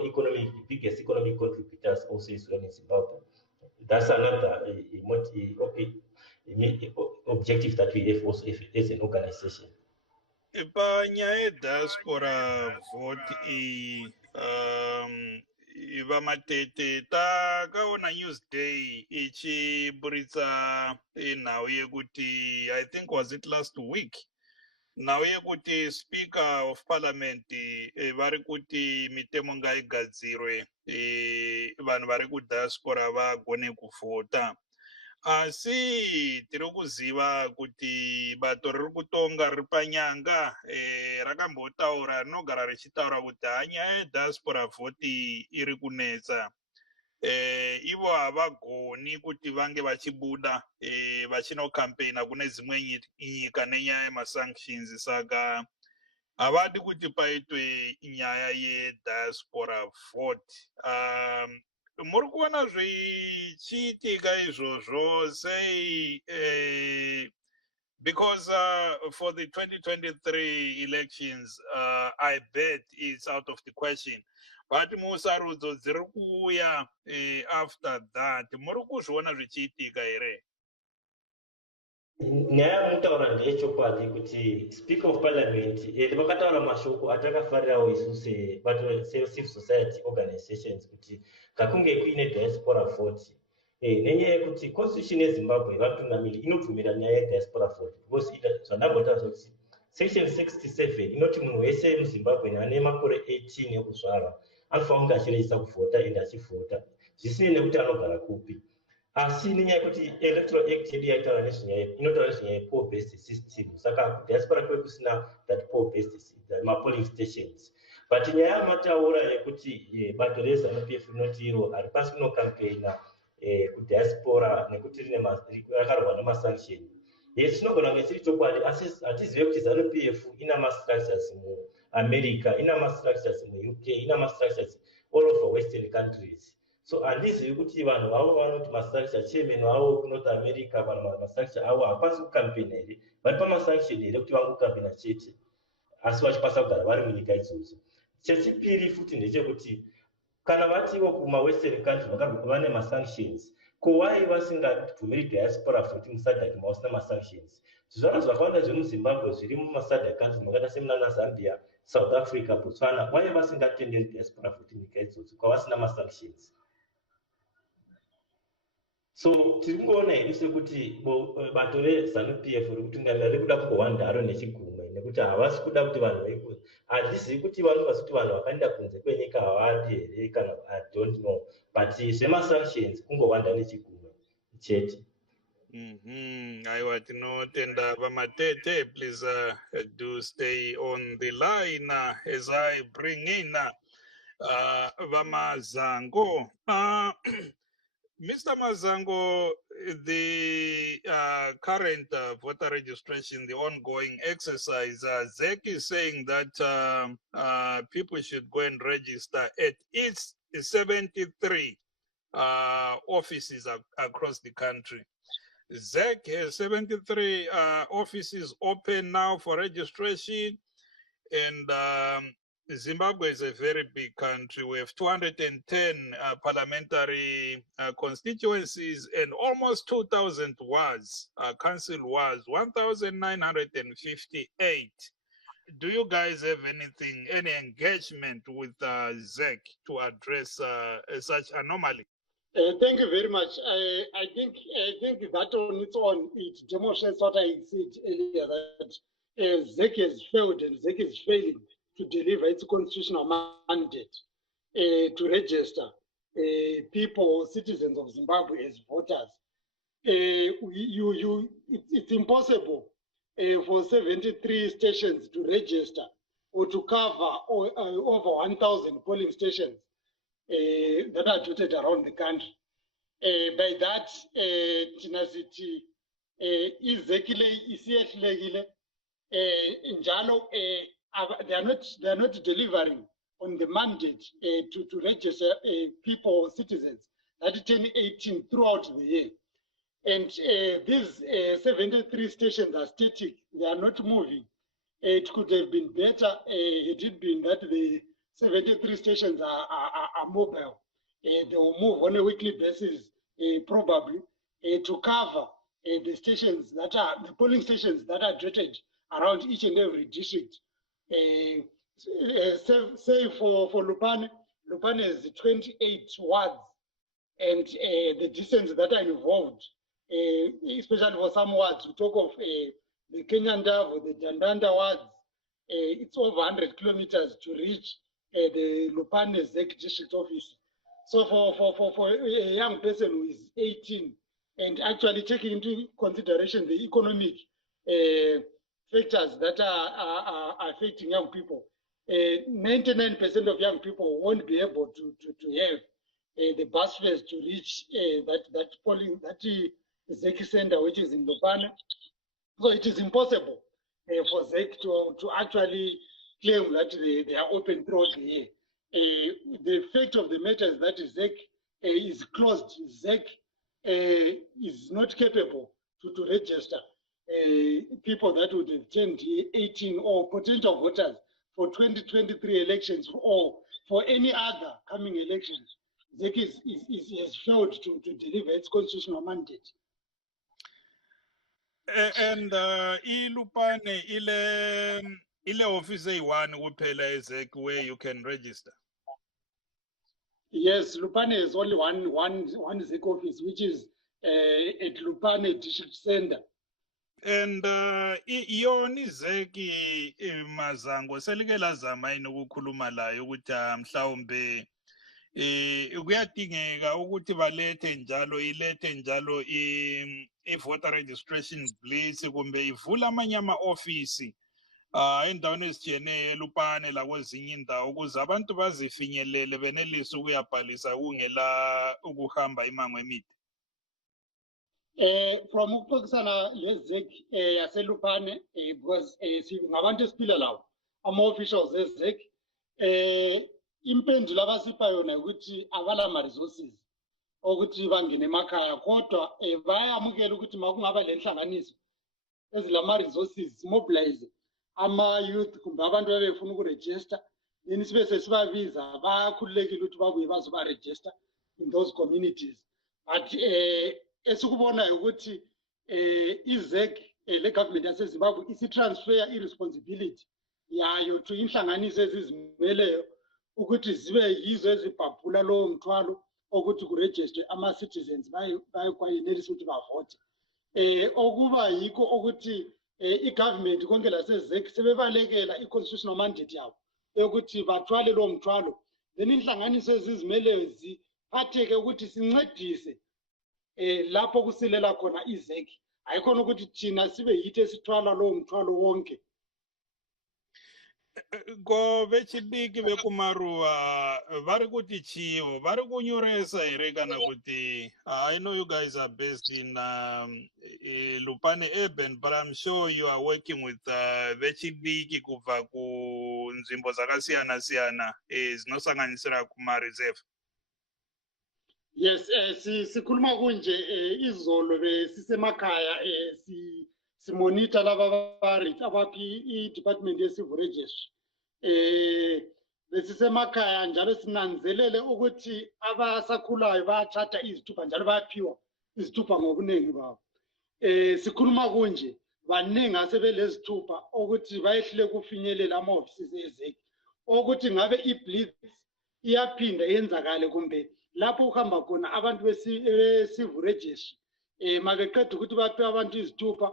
biggest economic contributors also as well in Zimbabwe. That's another objective that we have also as an organization. Panyaya yediaspora vote vamatete takaona Newsday ichiburitsa nhau yekuti I think was it last week, nhau yekuti Speaker of Parliament vari kuti mitemo ngaigadzirwe vanhu vari kudiaspora vagone kuvhota. Asi tiri kuziva kuti bato riri kutonga riri panyanga rakambotaura rinogara richitaura kuti nyaya yediaspora vote iri kunetsa. Ivo havagoni kuti vange vachibuda vachinokampena kune dzimwe nyika nenyaya yemasanctions. Saka havadi kuti paitwe nyaya yediaspora vote. Muri kuona zvichiitika izvozvo sei? Because for the 2023 elections, I bet it's out of the question. But musarudzo dziri kuuya after that, muri kuzviona zvichiitika here? Nyaya yamunotaura ndeyechokwadi kuti Speaker of Parliament vakataura mashoko atakafarirawo isu se-civil society organizations kuti kakunge kuine diaspora vote nenyaya yekuti constitution yeZimbabwe vatungamiri inobvumira nyaya yediaspora vote because zvandambotaura kuti section 67 inoti munhu wese muZimbabwe ane makore 18 ekuzvarwa anofanira kunge achirejista kuvhota ende achivhota zvisinei nekuti anogara kupi. Asi nenyaya yekuti electoral act yedu yaitaura nezvenyaya inotaura nezvenyaya poll based system, saka diaspora kwedu kusina that poll based system polling stations. But nyaya yamataura yekuti bato reZANU-PF rinoti iro haripasi kunokampena kudiaspora nekuti rakarwa nemasanction. Yes, tinogona kunge chiri chokwadi, asi hatizive kuti ZANU-PF ina mastructures muAmerica, ina mastructures muUK, ina mastructures all over Western countries. So handizivi kuti vanhu vavo vanoti mastructure chairman wavo kuNorth America vanhu mastructure avo hapasi kukampena here, vari pamasanction here kuti vangokampena chete, asi vachikwanisa kugara vari munyika idzodzo. Chechipiri futi ndechekuti kana vatiwo kuma-Western country vane masanctions, ko why vasingabvumiri diaspora futi musadhaki mausina masanctions? Zvizvarwa zvakawanda zvemuZimbabwe zviri mumasadhaki country makaita semunana Zambia, South Africa, Botswana, why vasingatenderi diaspora futi nyika idzodzo kwavasina masanctions? So tiringoona hedu sekuti bato reZANU-PF riri kutungamira riri kuda kungohwandaro nechigumwe, nekuti havasi kuda kuti vanhu veikunze. Handizivi kuti vanongozi kuti vanhu vakaenda kunze kwenyika havadi here kana I don't know, but zvemasanctions kungohwanda nechigumwe chete. Aiwa, tinotenda pamatete. Please do stay on the line as I bring in Vamazango. Mr. Mazango, the current voter registration, the ongoing exercise, ZEC is saying that people should go and register at its 73 offices across the country. ZEC has 73 offices open now for registration, and Zimbabwe is a very big country. We have 210 parliamentary constituencies and almost 2,000 wards, council wards, 1,958. Do you guys have any engagement with ZEC to address such anomaly? Thank you very much. I think that on its own, it demonstrates what I said earlier, that ZEC has failed and ZEC is failing to deliver its constitutional mandate to register people, citizens of Zimbabwe as voters. It's impossible for 73 stations to register or to cover over 1,000 polling stations that are dotted around the country. By that, tenacity is exactly njalo they are not delivering on the mandate to register people, citizens that turn 18 throughout the year. And these 73 stations are static, they are not moving. It could have been better had it been that the 73 stations are mobile. They will move on a weekly basis, probably, to cover the stations that are, the polling stations that are dotted around each and every district. Say for Lupane has 28 wards, and the distances that are involved, especially for some wards, we talk of the Kenyan Dove or the Dandanda wards, it's over 100 kilometers to reach the Lupane ZEC district office. So for a young person who is 18 and actually taking into consideration the economic factors that are affecting young people, 99% of young people won't be able to have the bus fares to reach that polling, that ZEC center, which is in Lupane. So it is impossible for ZEC to actually claim that they are open throughout the year. The fact of the matter is that ZEC is closed. ZEC is not capable to register people that would have turned 18 or potential voters for 2023 elections or for any other coming elections. ZEC has failed to deliver its constitutional mandate. And ilupane ile office eyi-1 kuphela eZEC where you can register. Yes, Lupane is only one ZEC office, which is at Lupane District Center. And yona iZEC Mazango selike lazama yini ukukhuluma layo ukuthi mhlawumbe kuyadingeka ukuthi ilethe njalo i-voter registration blitz kumbe ivula amanye ama-ofisi endaweni ezitshiyeneyo eLupane lakwezinye indawo ukuze abantu bazifinyelele benelise ukuyabhalisa kungela ukuhamba imango emide? From ukuxoxisana lezek yaselupane because singabantu esiphila lawo ama-officials ezek impendulo abasipha yona ukuthi abalama-resources ukuthi bangene emakhaya kodwa bayamukela ukuthi makungaba le nhlanganiso ezilama-resources mobilize ama-youth kumbe abantu bebefuna ukurejista then sibe sesibabiza bakhululekile ukuthi babuye bazobarejista in those communities but esikubonayo ukuthi izek le government yasezimbabwe isitransfer i-responsibility yayo to inhlanganiso ezizimeleyo ukuthi zibe yizo ezibhabhula lowo mthwalo ukuthi kurejistwe ama-citizens bayekwayenelisa ukuthi bavote okuba yikho ukuthi i-government konke lasezek sebebalekela i-constitutional mandate yabo yokuthi bathwale lowo mthwalo then inhlanganiso ezizimeleyo ziphatheke ukuthi sincedise lapho kusilela khona izek ayikhona ukuthi thina sibe yithi esithwala lowo mthwalo wonke. Ko vechidiki vekumaruva vari kuti chiwo vari kunyoresa here kana kuti I know you guys are based in Lupane urban, but I'm sure you are working with vechidiki kubva kunzvimbo dzakasiyana siyana dzinosanganisira kuma-reserve. Yes, sikhuluma kunje izolo besisemakhaya simonita laba abaphi i-department ye-civil registry besisemakhaya njalo sinanzelele ukuthi abasakhulayo bayathatha izithupha njalo bayaphiwa izithupha ngobuningi babo. Sikhuluma kunje baningi asebelezithupha ukuthi bayehlule kufinyelela ama-offices ezeki ukuthi ngabe i-blitz iyaphinda yenzakale kumbe lapho ukuhamba khona abantu be-civil registry mabeqeda ukuthi baphiwe abantu izithupha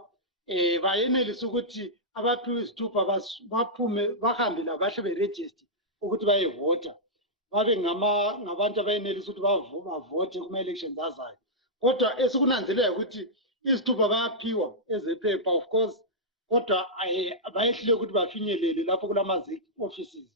bayenelisa ukuthi abaphiwe izithupha baphume bahambe labo bahle berejisti ukuthi bayevota babe ngabantu abayenelisa ukuthi bavote kuma-elections azayo kodwa esikunanzelelayo ukuthi izithupha bayaphiwa ezephepha of course kodwa bayehlule ukuthi bafinyelele lapho kulama-offices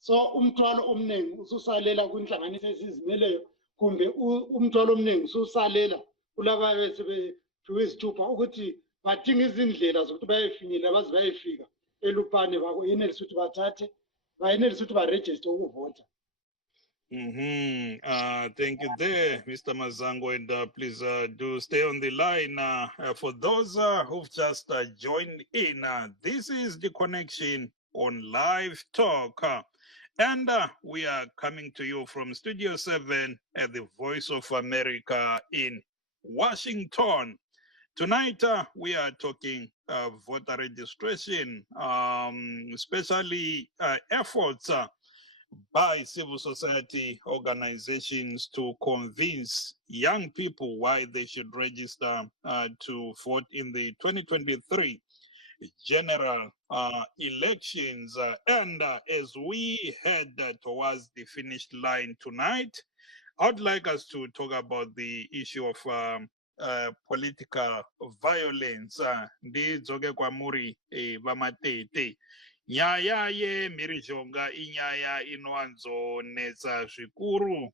so umthwalo omningi ususalela kwinhlanganiso ezizimeleyo kumbe umthwalo omningi ususalela kulaba besebephiwe izithupha ukuthi badinga izindlela zokuthi bayefinyelela baze bayefika eLupane bayenelisa ukuthi bathathe bayenelisa ukuthi barejiste ukuvota. Thank you there, Mr. Mazango, and please do stay on the line. For those who've just joined in, this is The Connection on Live Talk. And we are coming to you from Studio 7 at the Voice of America in Washington. Tonight, we are talking voter registration, especially efforts by civil society organizations to convince young people why they should register to vote in the 2023 general elections. And as we head towards the finish line tonight, I'd like us to talk about the issue of political violence. Ndidzoke kwamuri vamatete. Nyaya yemhirizhonga inyaya inowanzonetsa zvikuru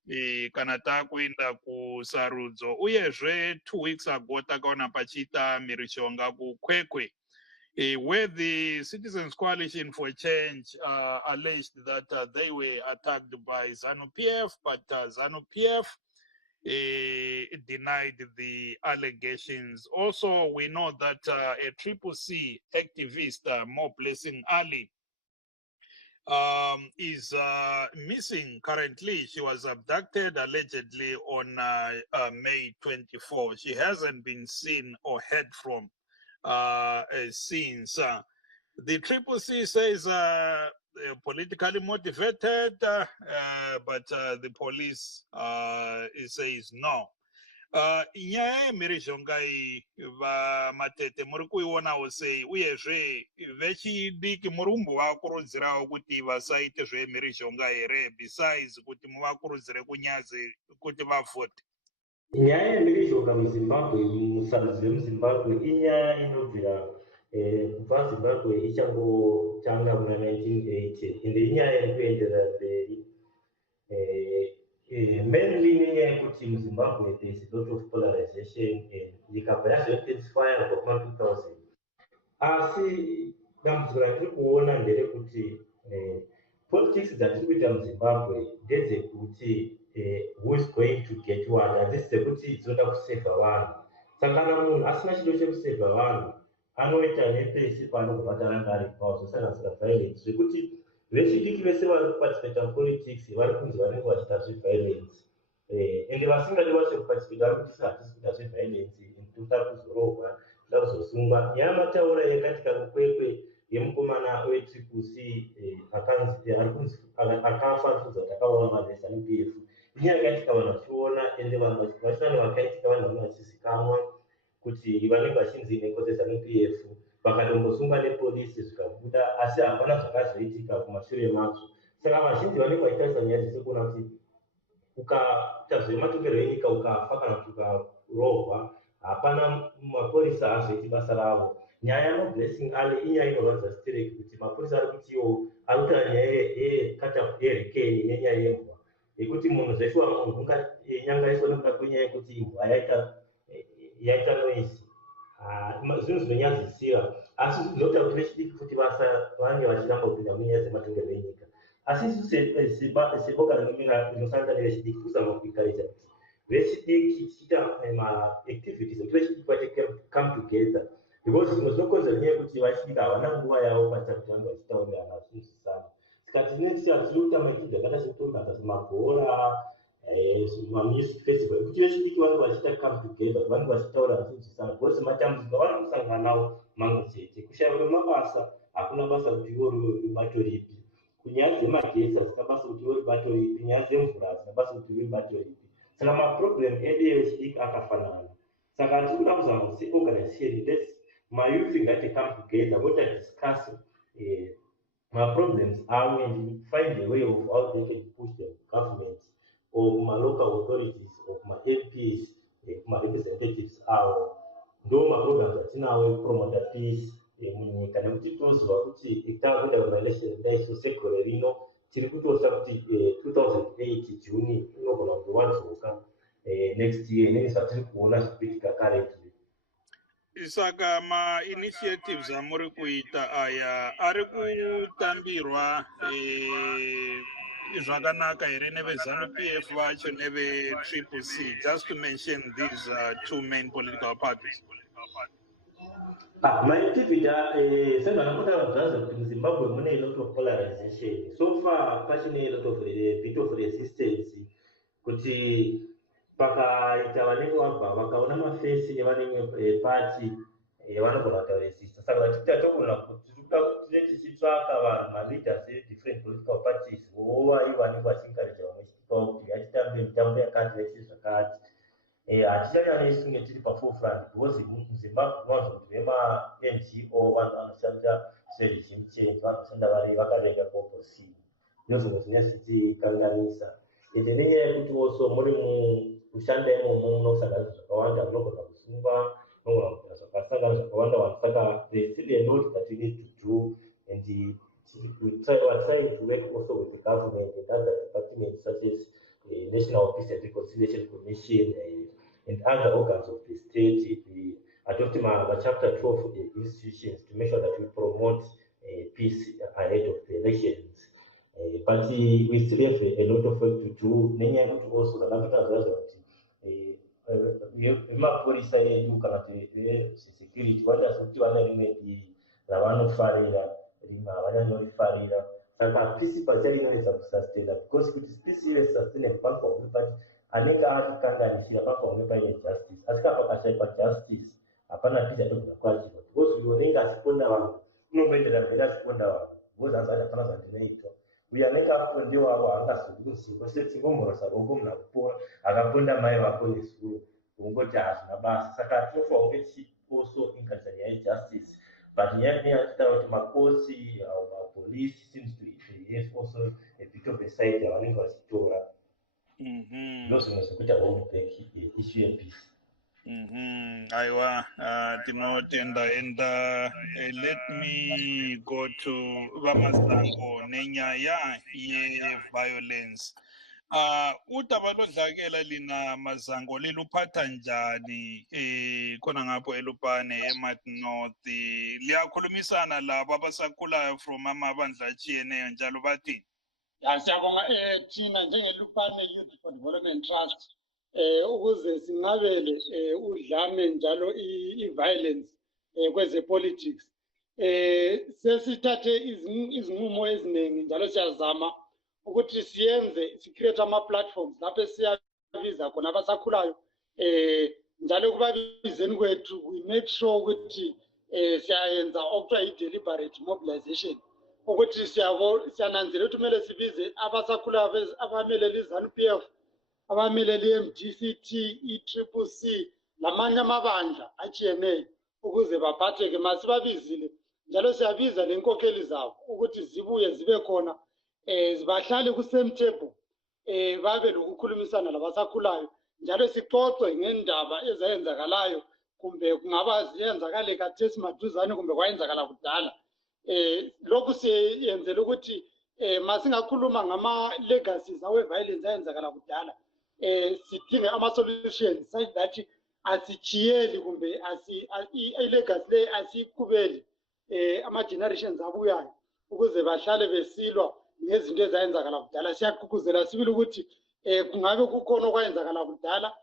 kana takuenda kusarudzo uyezve 2 weeks ago takaona pachiita mhirizhonga kukwekwe where the Citizens Coalition for Change alleged that they were attacked by ZANU-PF, but ZANU-PF denied the allegations. Also, we know that a CCC activist, Mo Blessing Ali, is missing currently. She was abducted allegedly on May 24. She hasn't been seen or heard from since. The CCC says politically motivated, but the police says no. Nyaya yemhirizhonga iyi vamatete muri kuionawo sei uyezve vechidiki muri kumbovakurudzirawo kuti vasaite zvemhirizhonga here besides kuti muvakurudzire kunyazi kuti vavhote? Nyaya yemhirizhonga muzimbabwe musarudzo remuzimbabwe inyaya inobvira kubva Zimbabwe ichangotanga muna 1980 ende inyaya yekuenderera mberi mainly nenyaya yekuti muZimbabwe there is a lot of polarization ikabva yazointensifya kuma 2000 asi dambudziko ratiri kuona nderekuti politics dzatiri kuita muZimbabwe ndedzekuti who is going to get what, hadzisi dzekuti dzinoda kusevha vanhu. Saka kana munhu asina chido chekusevha vanhu anoita nepesi paanogova taranga ari pavo zvosanganisira violence zvekuti vechidiki vese vari kuparticipata mupolitics vari kunzi vanenge vachiita zveviolence ende vasingadi vacho kuparticipata vari kuti hatisi kuita zveviolence toda kuzorogwa toda kuzosungwa. Nyaya mataura yakati kamukwekwe yemukomana wetriple c akanzi ari kunzi akafa kunzi kuti akaurawa nezanu pf inyaya yakaitika vanhu vachiona ende vanhu vachina nevakaitika vanhu vanenge vachizikamwa kuti vanenge vachinzi neko dzezanu pf vakatombosungwa nepolisi zvikabuda asi hapana zvakazoitika kumashure mazvo. Saka vazhinji vanenge vachitarisa nyaya dzesekuona kuti ukaita zvematongerwo enyika ukafa kana kuti ukarohwa hapana mapurisa azoiti basa ravo. Nyaya yamablessing ale inyaya inorwadza stereki kuti mapurisa ari kuti iwo ari kutora nyaya yerekeni nenyaya yembwa yekuti munhu zveshuwa munhu unganyangaiswa nekuda kwenyaya yekuti imbwa yaita noisi zvinhu zvinonyadzisira asi zvinoita kuti vechidiki kuti vange vachiramba kupinda munyaya dzematongerwo enyika. Asi isu seboka rinosanda nevechidiki kuzama kuencourage kuti vechidiki tichiita maactivities ekuti vechidiki vache come together because zvimwe zvinokonzera nyaya yekuti vachidiki havana nguva yavo kubatira kuti vange vachitaurirana zvinhu. Saka tiri kuita maactivity akaita sekutombata semabhora mamusic festival ekuti vechidiki vange vachiita come together vange vachitaurana zvinhu because matambudziko avari kusangana nawo mango chete kushaya kwemabasa hakuna basa kuti ivo ribato ripi, kunyaya dzemagetsi hadzina basa kuti ivo ribato ripi, nyaya dzemvura hadzina basa kuti ivo ribato ripi. Saka maproblem edu evechidiki akafanana. Saka tiri kuda kuzama kuti seorganization mayouth ngati come together vota discuss problems avo and find a way of how they can push the government or local authorities or MPs representatives avo. Ndo maprograms atinawo epromota peace munyika nekuti tinoziva kuti takuda kumaelection daiso segore rino tiri kutosha kuti 2008 June inogona kuzowadzoka next year inenge zvatiri kuona zvikuitika currently. Saka ma-initiatives amuri kuita aya ari kutambirwa zvakanaka here nevezanu pf vacho nevetriple c, just to mention these two main political parties? Maactivity sezvanakuta zvaza kuti muZimbabwe mune a lot of polarization. So far pachine a lot of bit of resistance kuti pakaita vanenge vabva vakaona mafesi evanenge pati vanogona kutaresista. Saka vachita togona kuti tiri kuda kuti tichitsvaka vanhu maleaders edifferent political parties vova ivo vanenge vachinkareja vamwe chitikawo kuti vachitambe mitambo yakati vaiti zvakati. Hatichanyanisi kunge tiri paforefront because muZimbabwe vanonzwa kuti vema-NGO vanhu vanoshanda seregime change vanoshanda vari vakarenga kuopposition. Ndozvimwe zvinenge zvichitikanganisa ende nenyaya yekuti also muri mushanda imomo munosangana zvakawanda munogona kusungwa munogona kuita zvakasangana zvakawanda wanda. Saka there is still a lot that we need to do and we're trying to work also with the government and other departments such as National Peace and Reconciliation Commission and other organs of the state, adopting chapter 12 institutions to make sure that we promote peace ahead of the elections. But we still have a lot of work to do. Nenyaya yekuti also vanakutazvaza kuti vemapurisa edu kana kuti vesecurity vanoda kuti vane rimwe dii ravanofarira rimwe havanyanyorifarira. Saka peace pachari inoedza kusustaina because kuti peace ive sustainable panofanira kuti anenge atikanganishira panofanira paine justice. Asi kana pakashayikwa justice hapana peace atogona kuachiva because uyo unenge achiponda vanhu unongoenderera mberi achiponda vanhu because hazati hapana zvandinoitwa. Uyo anenge apondewawo haangazovi kuziva setingomhorosa ruoko munhu akaponda mai vako nezuro ungoti hazvina basa. Saka tinofanira kunge also encourage nyaya yejustice but nyaya yatitaura kuti makosi mapolisi seems to have also a bit of a side yavanenge vachitora. Ndozvimwe zvekuita holdback issue yepeace. Aiwa, tinotenda let me go to Vamasango nenyaya ye-violence. Udaba lodlakela lina Mazango liluphatha njani khona ngapho eLupane eMart North, liyakhulumisana labo abasakhulayo from amabandla atshiyeneyo njalo bathini? Ya siyabonga thina njengeLupane Youth for Development Trust ukuze sinqabele udlame njalo i-violence kweze-politics. Sesithathe izinqumo eziningi njalo siyazama ukuthi si-create ama-platforms lapho siyabiza khona abasakhulayo njalo kubabizeni kwethu we make sure ukuthi siyayenza okuthiwa i-deliberate mobilization ukuthi siyananzela ukuthi kumele sibize abasakhulayo abamelele i-ZANU-PF, abamelele i-MDCT, i-CCC lamanye amabandla atshiyeneyo ukuze baphatheke. Masibabizile njalo siyabiza lenkokheli zabo ukuthi zibuye zibe khona bahlale ku-same table babe lokukhulumisana labasakhulayo njalo sixoxe ngendaba ezayenzakalayo kumbe kungaba ziyenzakale khathesi maduzane kumbe kwayenzakala kudala. Lokhu siyenzela ukuthi masingakhuluma ngama-legacies awe-violence ayenzakala kudala sidinge ama-solutions such that asijiyeli kumbe i-legacy le asiyiqhubeli ama-generations abuyayo ukuze bahlale besilwa ngezinto ezayenzakala kudala. Siyagqugquzela sibili ukuthi kungabe kukhona okwayenzakala kudala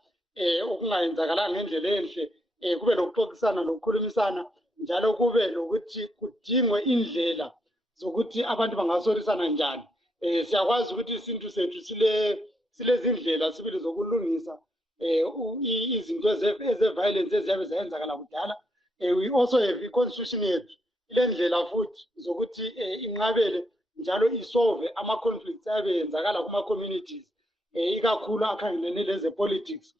okungayenzakalanga ngendlela enhle, kube lokuxoxisana lokukhulumisana njalo kube lokuthi kudingwe indlela zokuthi abantu bangasolisana njani. Siyakwazi ukuthi isintu sethu silezindlela sibili zokulungisa izinto eze-violence eziyabe zayenzakala kudala. We also have i-constitution yethu ile ndlela futhi zokuthi inqabele njalo isolve ama-conflicts ayabe yenzakala kuma-communities ikakhulu akhangelene leze-politics.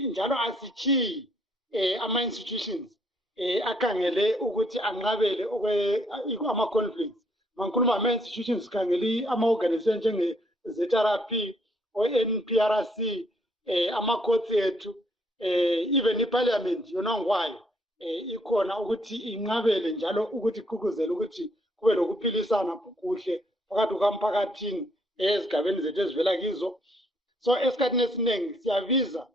Njalo asichiyi ama-institutions akhangele ukuthi anqabele ama-conflicts. Mangikhuluma ama-institutions sikhangele ama-organization njenge-ZRP, o-NPRC, ama-courts ethu, even iparliament yona ngwayo ikhona ukuthi inqabele njalo ukuthi igqugquzele ukuthi kube lokuphilisana kuhle phakathi kwamphakathini ezigabeni zethu ezivela kizo. So esikhathini esiningi siyabiza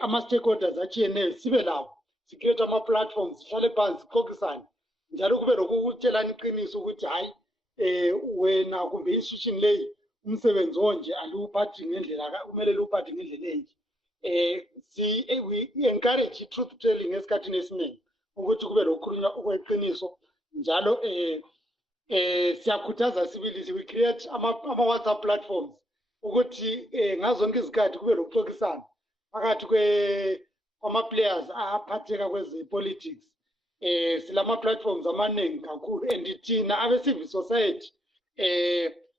ama-stakeholders atshiyeneyo sibe labo si-create ama-platforms sihlale phansi sixoxisane njalo kube lokutshelana iqiniso ukuthi hayi wena kumbe institution leyi umsebenzi onje aliwuphathi ngendlela kumele liwuphathe ngendlela enje. We encourage i-truth telling esikhathini esiningi ukuthi kube lokukhulunywa okweqiniso njalo siyakhuthaza sibili we create ama-WhatsApp platforms ukuthi ngazonke izikhathi kube lokuxoxisana phakathi kwama-players aphatheka kweze-politics. Silama-platforms amaningi kakhulu and thina abe-civil society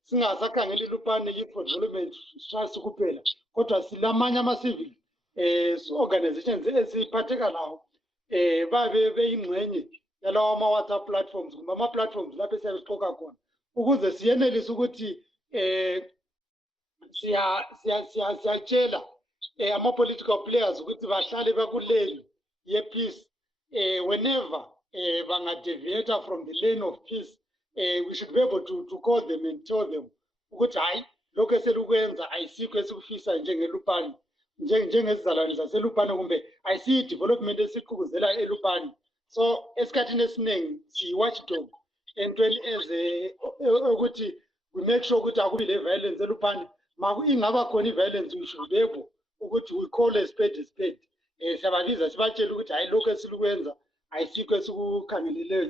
singasakhangela iLupane Youth for Development Trust kuphela kodwa silamanye ama-civil organizations eziphatheka lawo babe beyingxenye yalawo ama-WhatsApp platforms kumbe ama-platforms lapho esiyabe sixoxa khona ukuze siyenelise ukuthi siyatshela ama-political players ukuthi bahlale bakuleli ye-peace. Whenever bangadeviate from the lane of peace, we should be able to call them and tell them ukuthi hayi lokho eselukwenza ayisikho esikufisa njengeLupane njengezizalwane zaseLupane kumbe ayisiyi development esiqhubuzela eLupane. So esikhathini esiningi siyi-watchdog entweni ukuthi we make sure ukuthi akubi le-violence eLupane. Ingaba khona i-violence we should be able ukuthi we call a spade a spade. Siyababiza sibatshela ukuthi hayi lokho esilukwenza ayisikho esikukhangeleleyo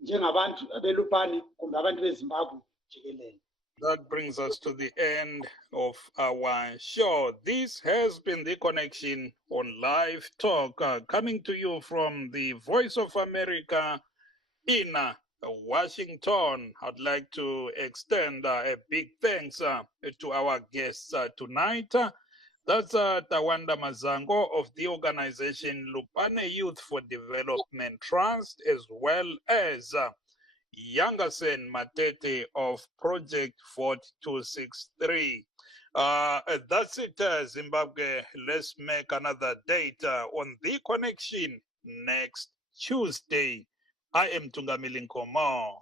njengabantu beLupane kumbe abantu beZimbabwe jikelele. That brings us to the end of our show. This has been The Connection on Live Talk, coming to you from the Voice of America in Washington. I'd like to extend a big thanks to our guests tonight. That's Tawanda Mazango of the organization Lupane Youth for Development Trust, as well as Yangasen Matete of Project 4263. That's it, Zimbabwe. Let's make another date on The Connection next Tuesday. I am Tungamili Nkomo.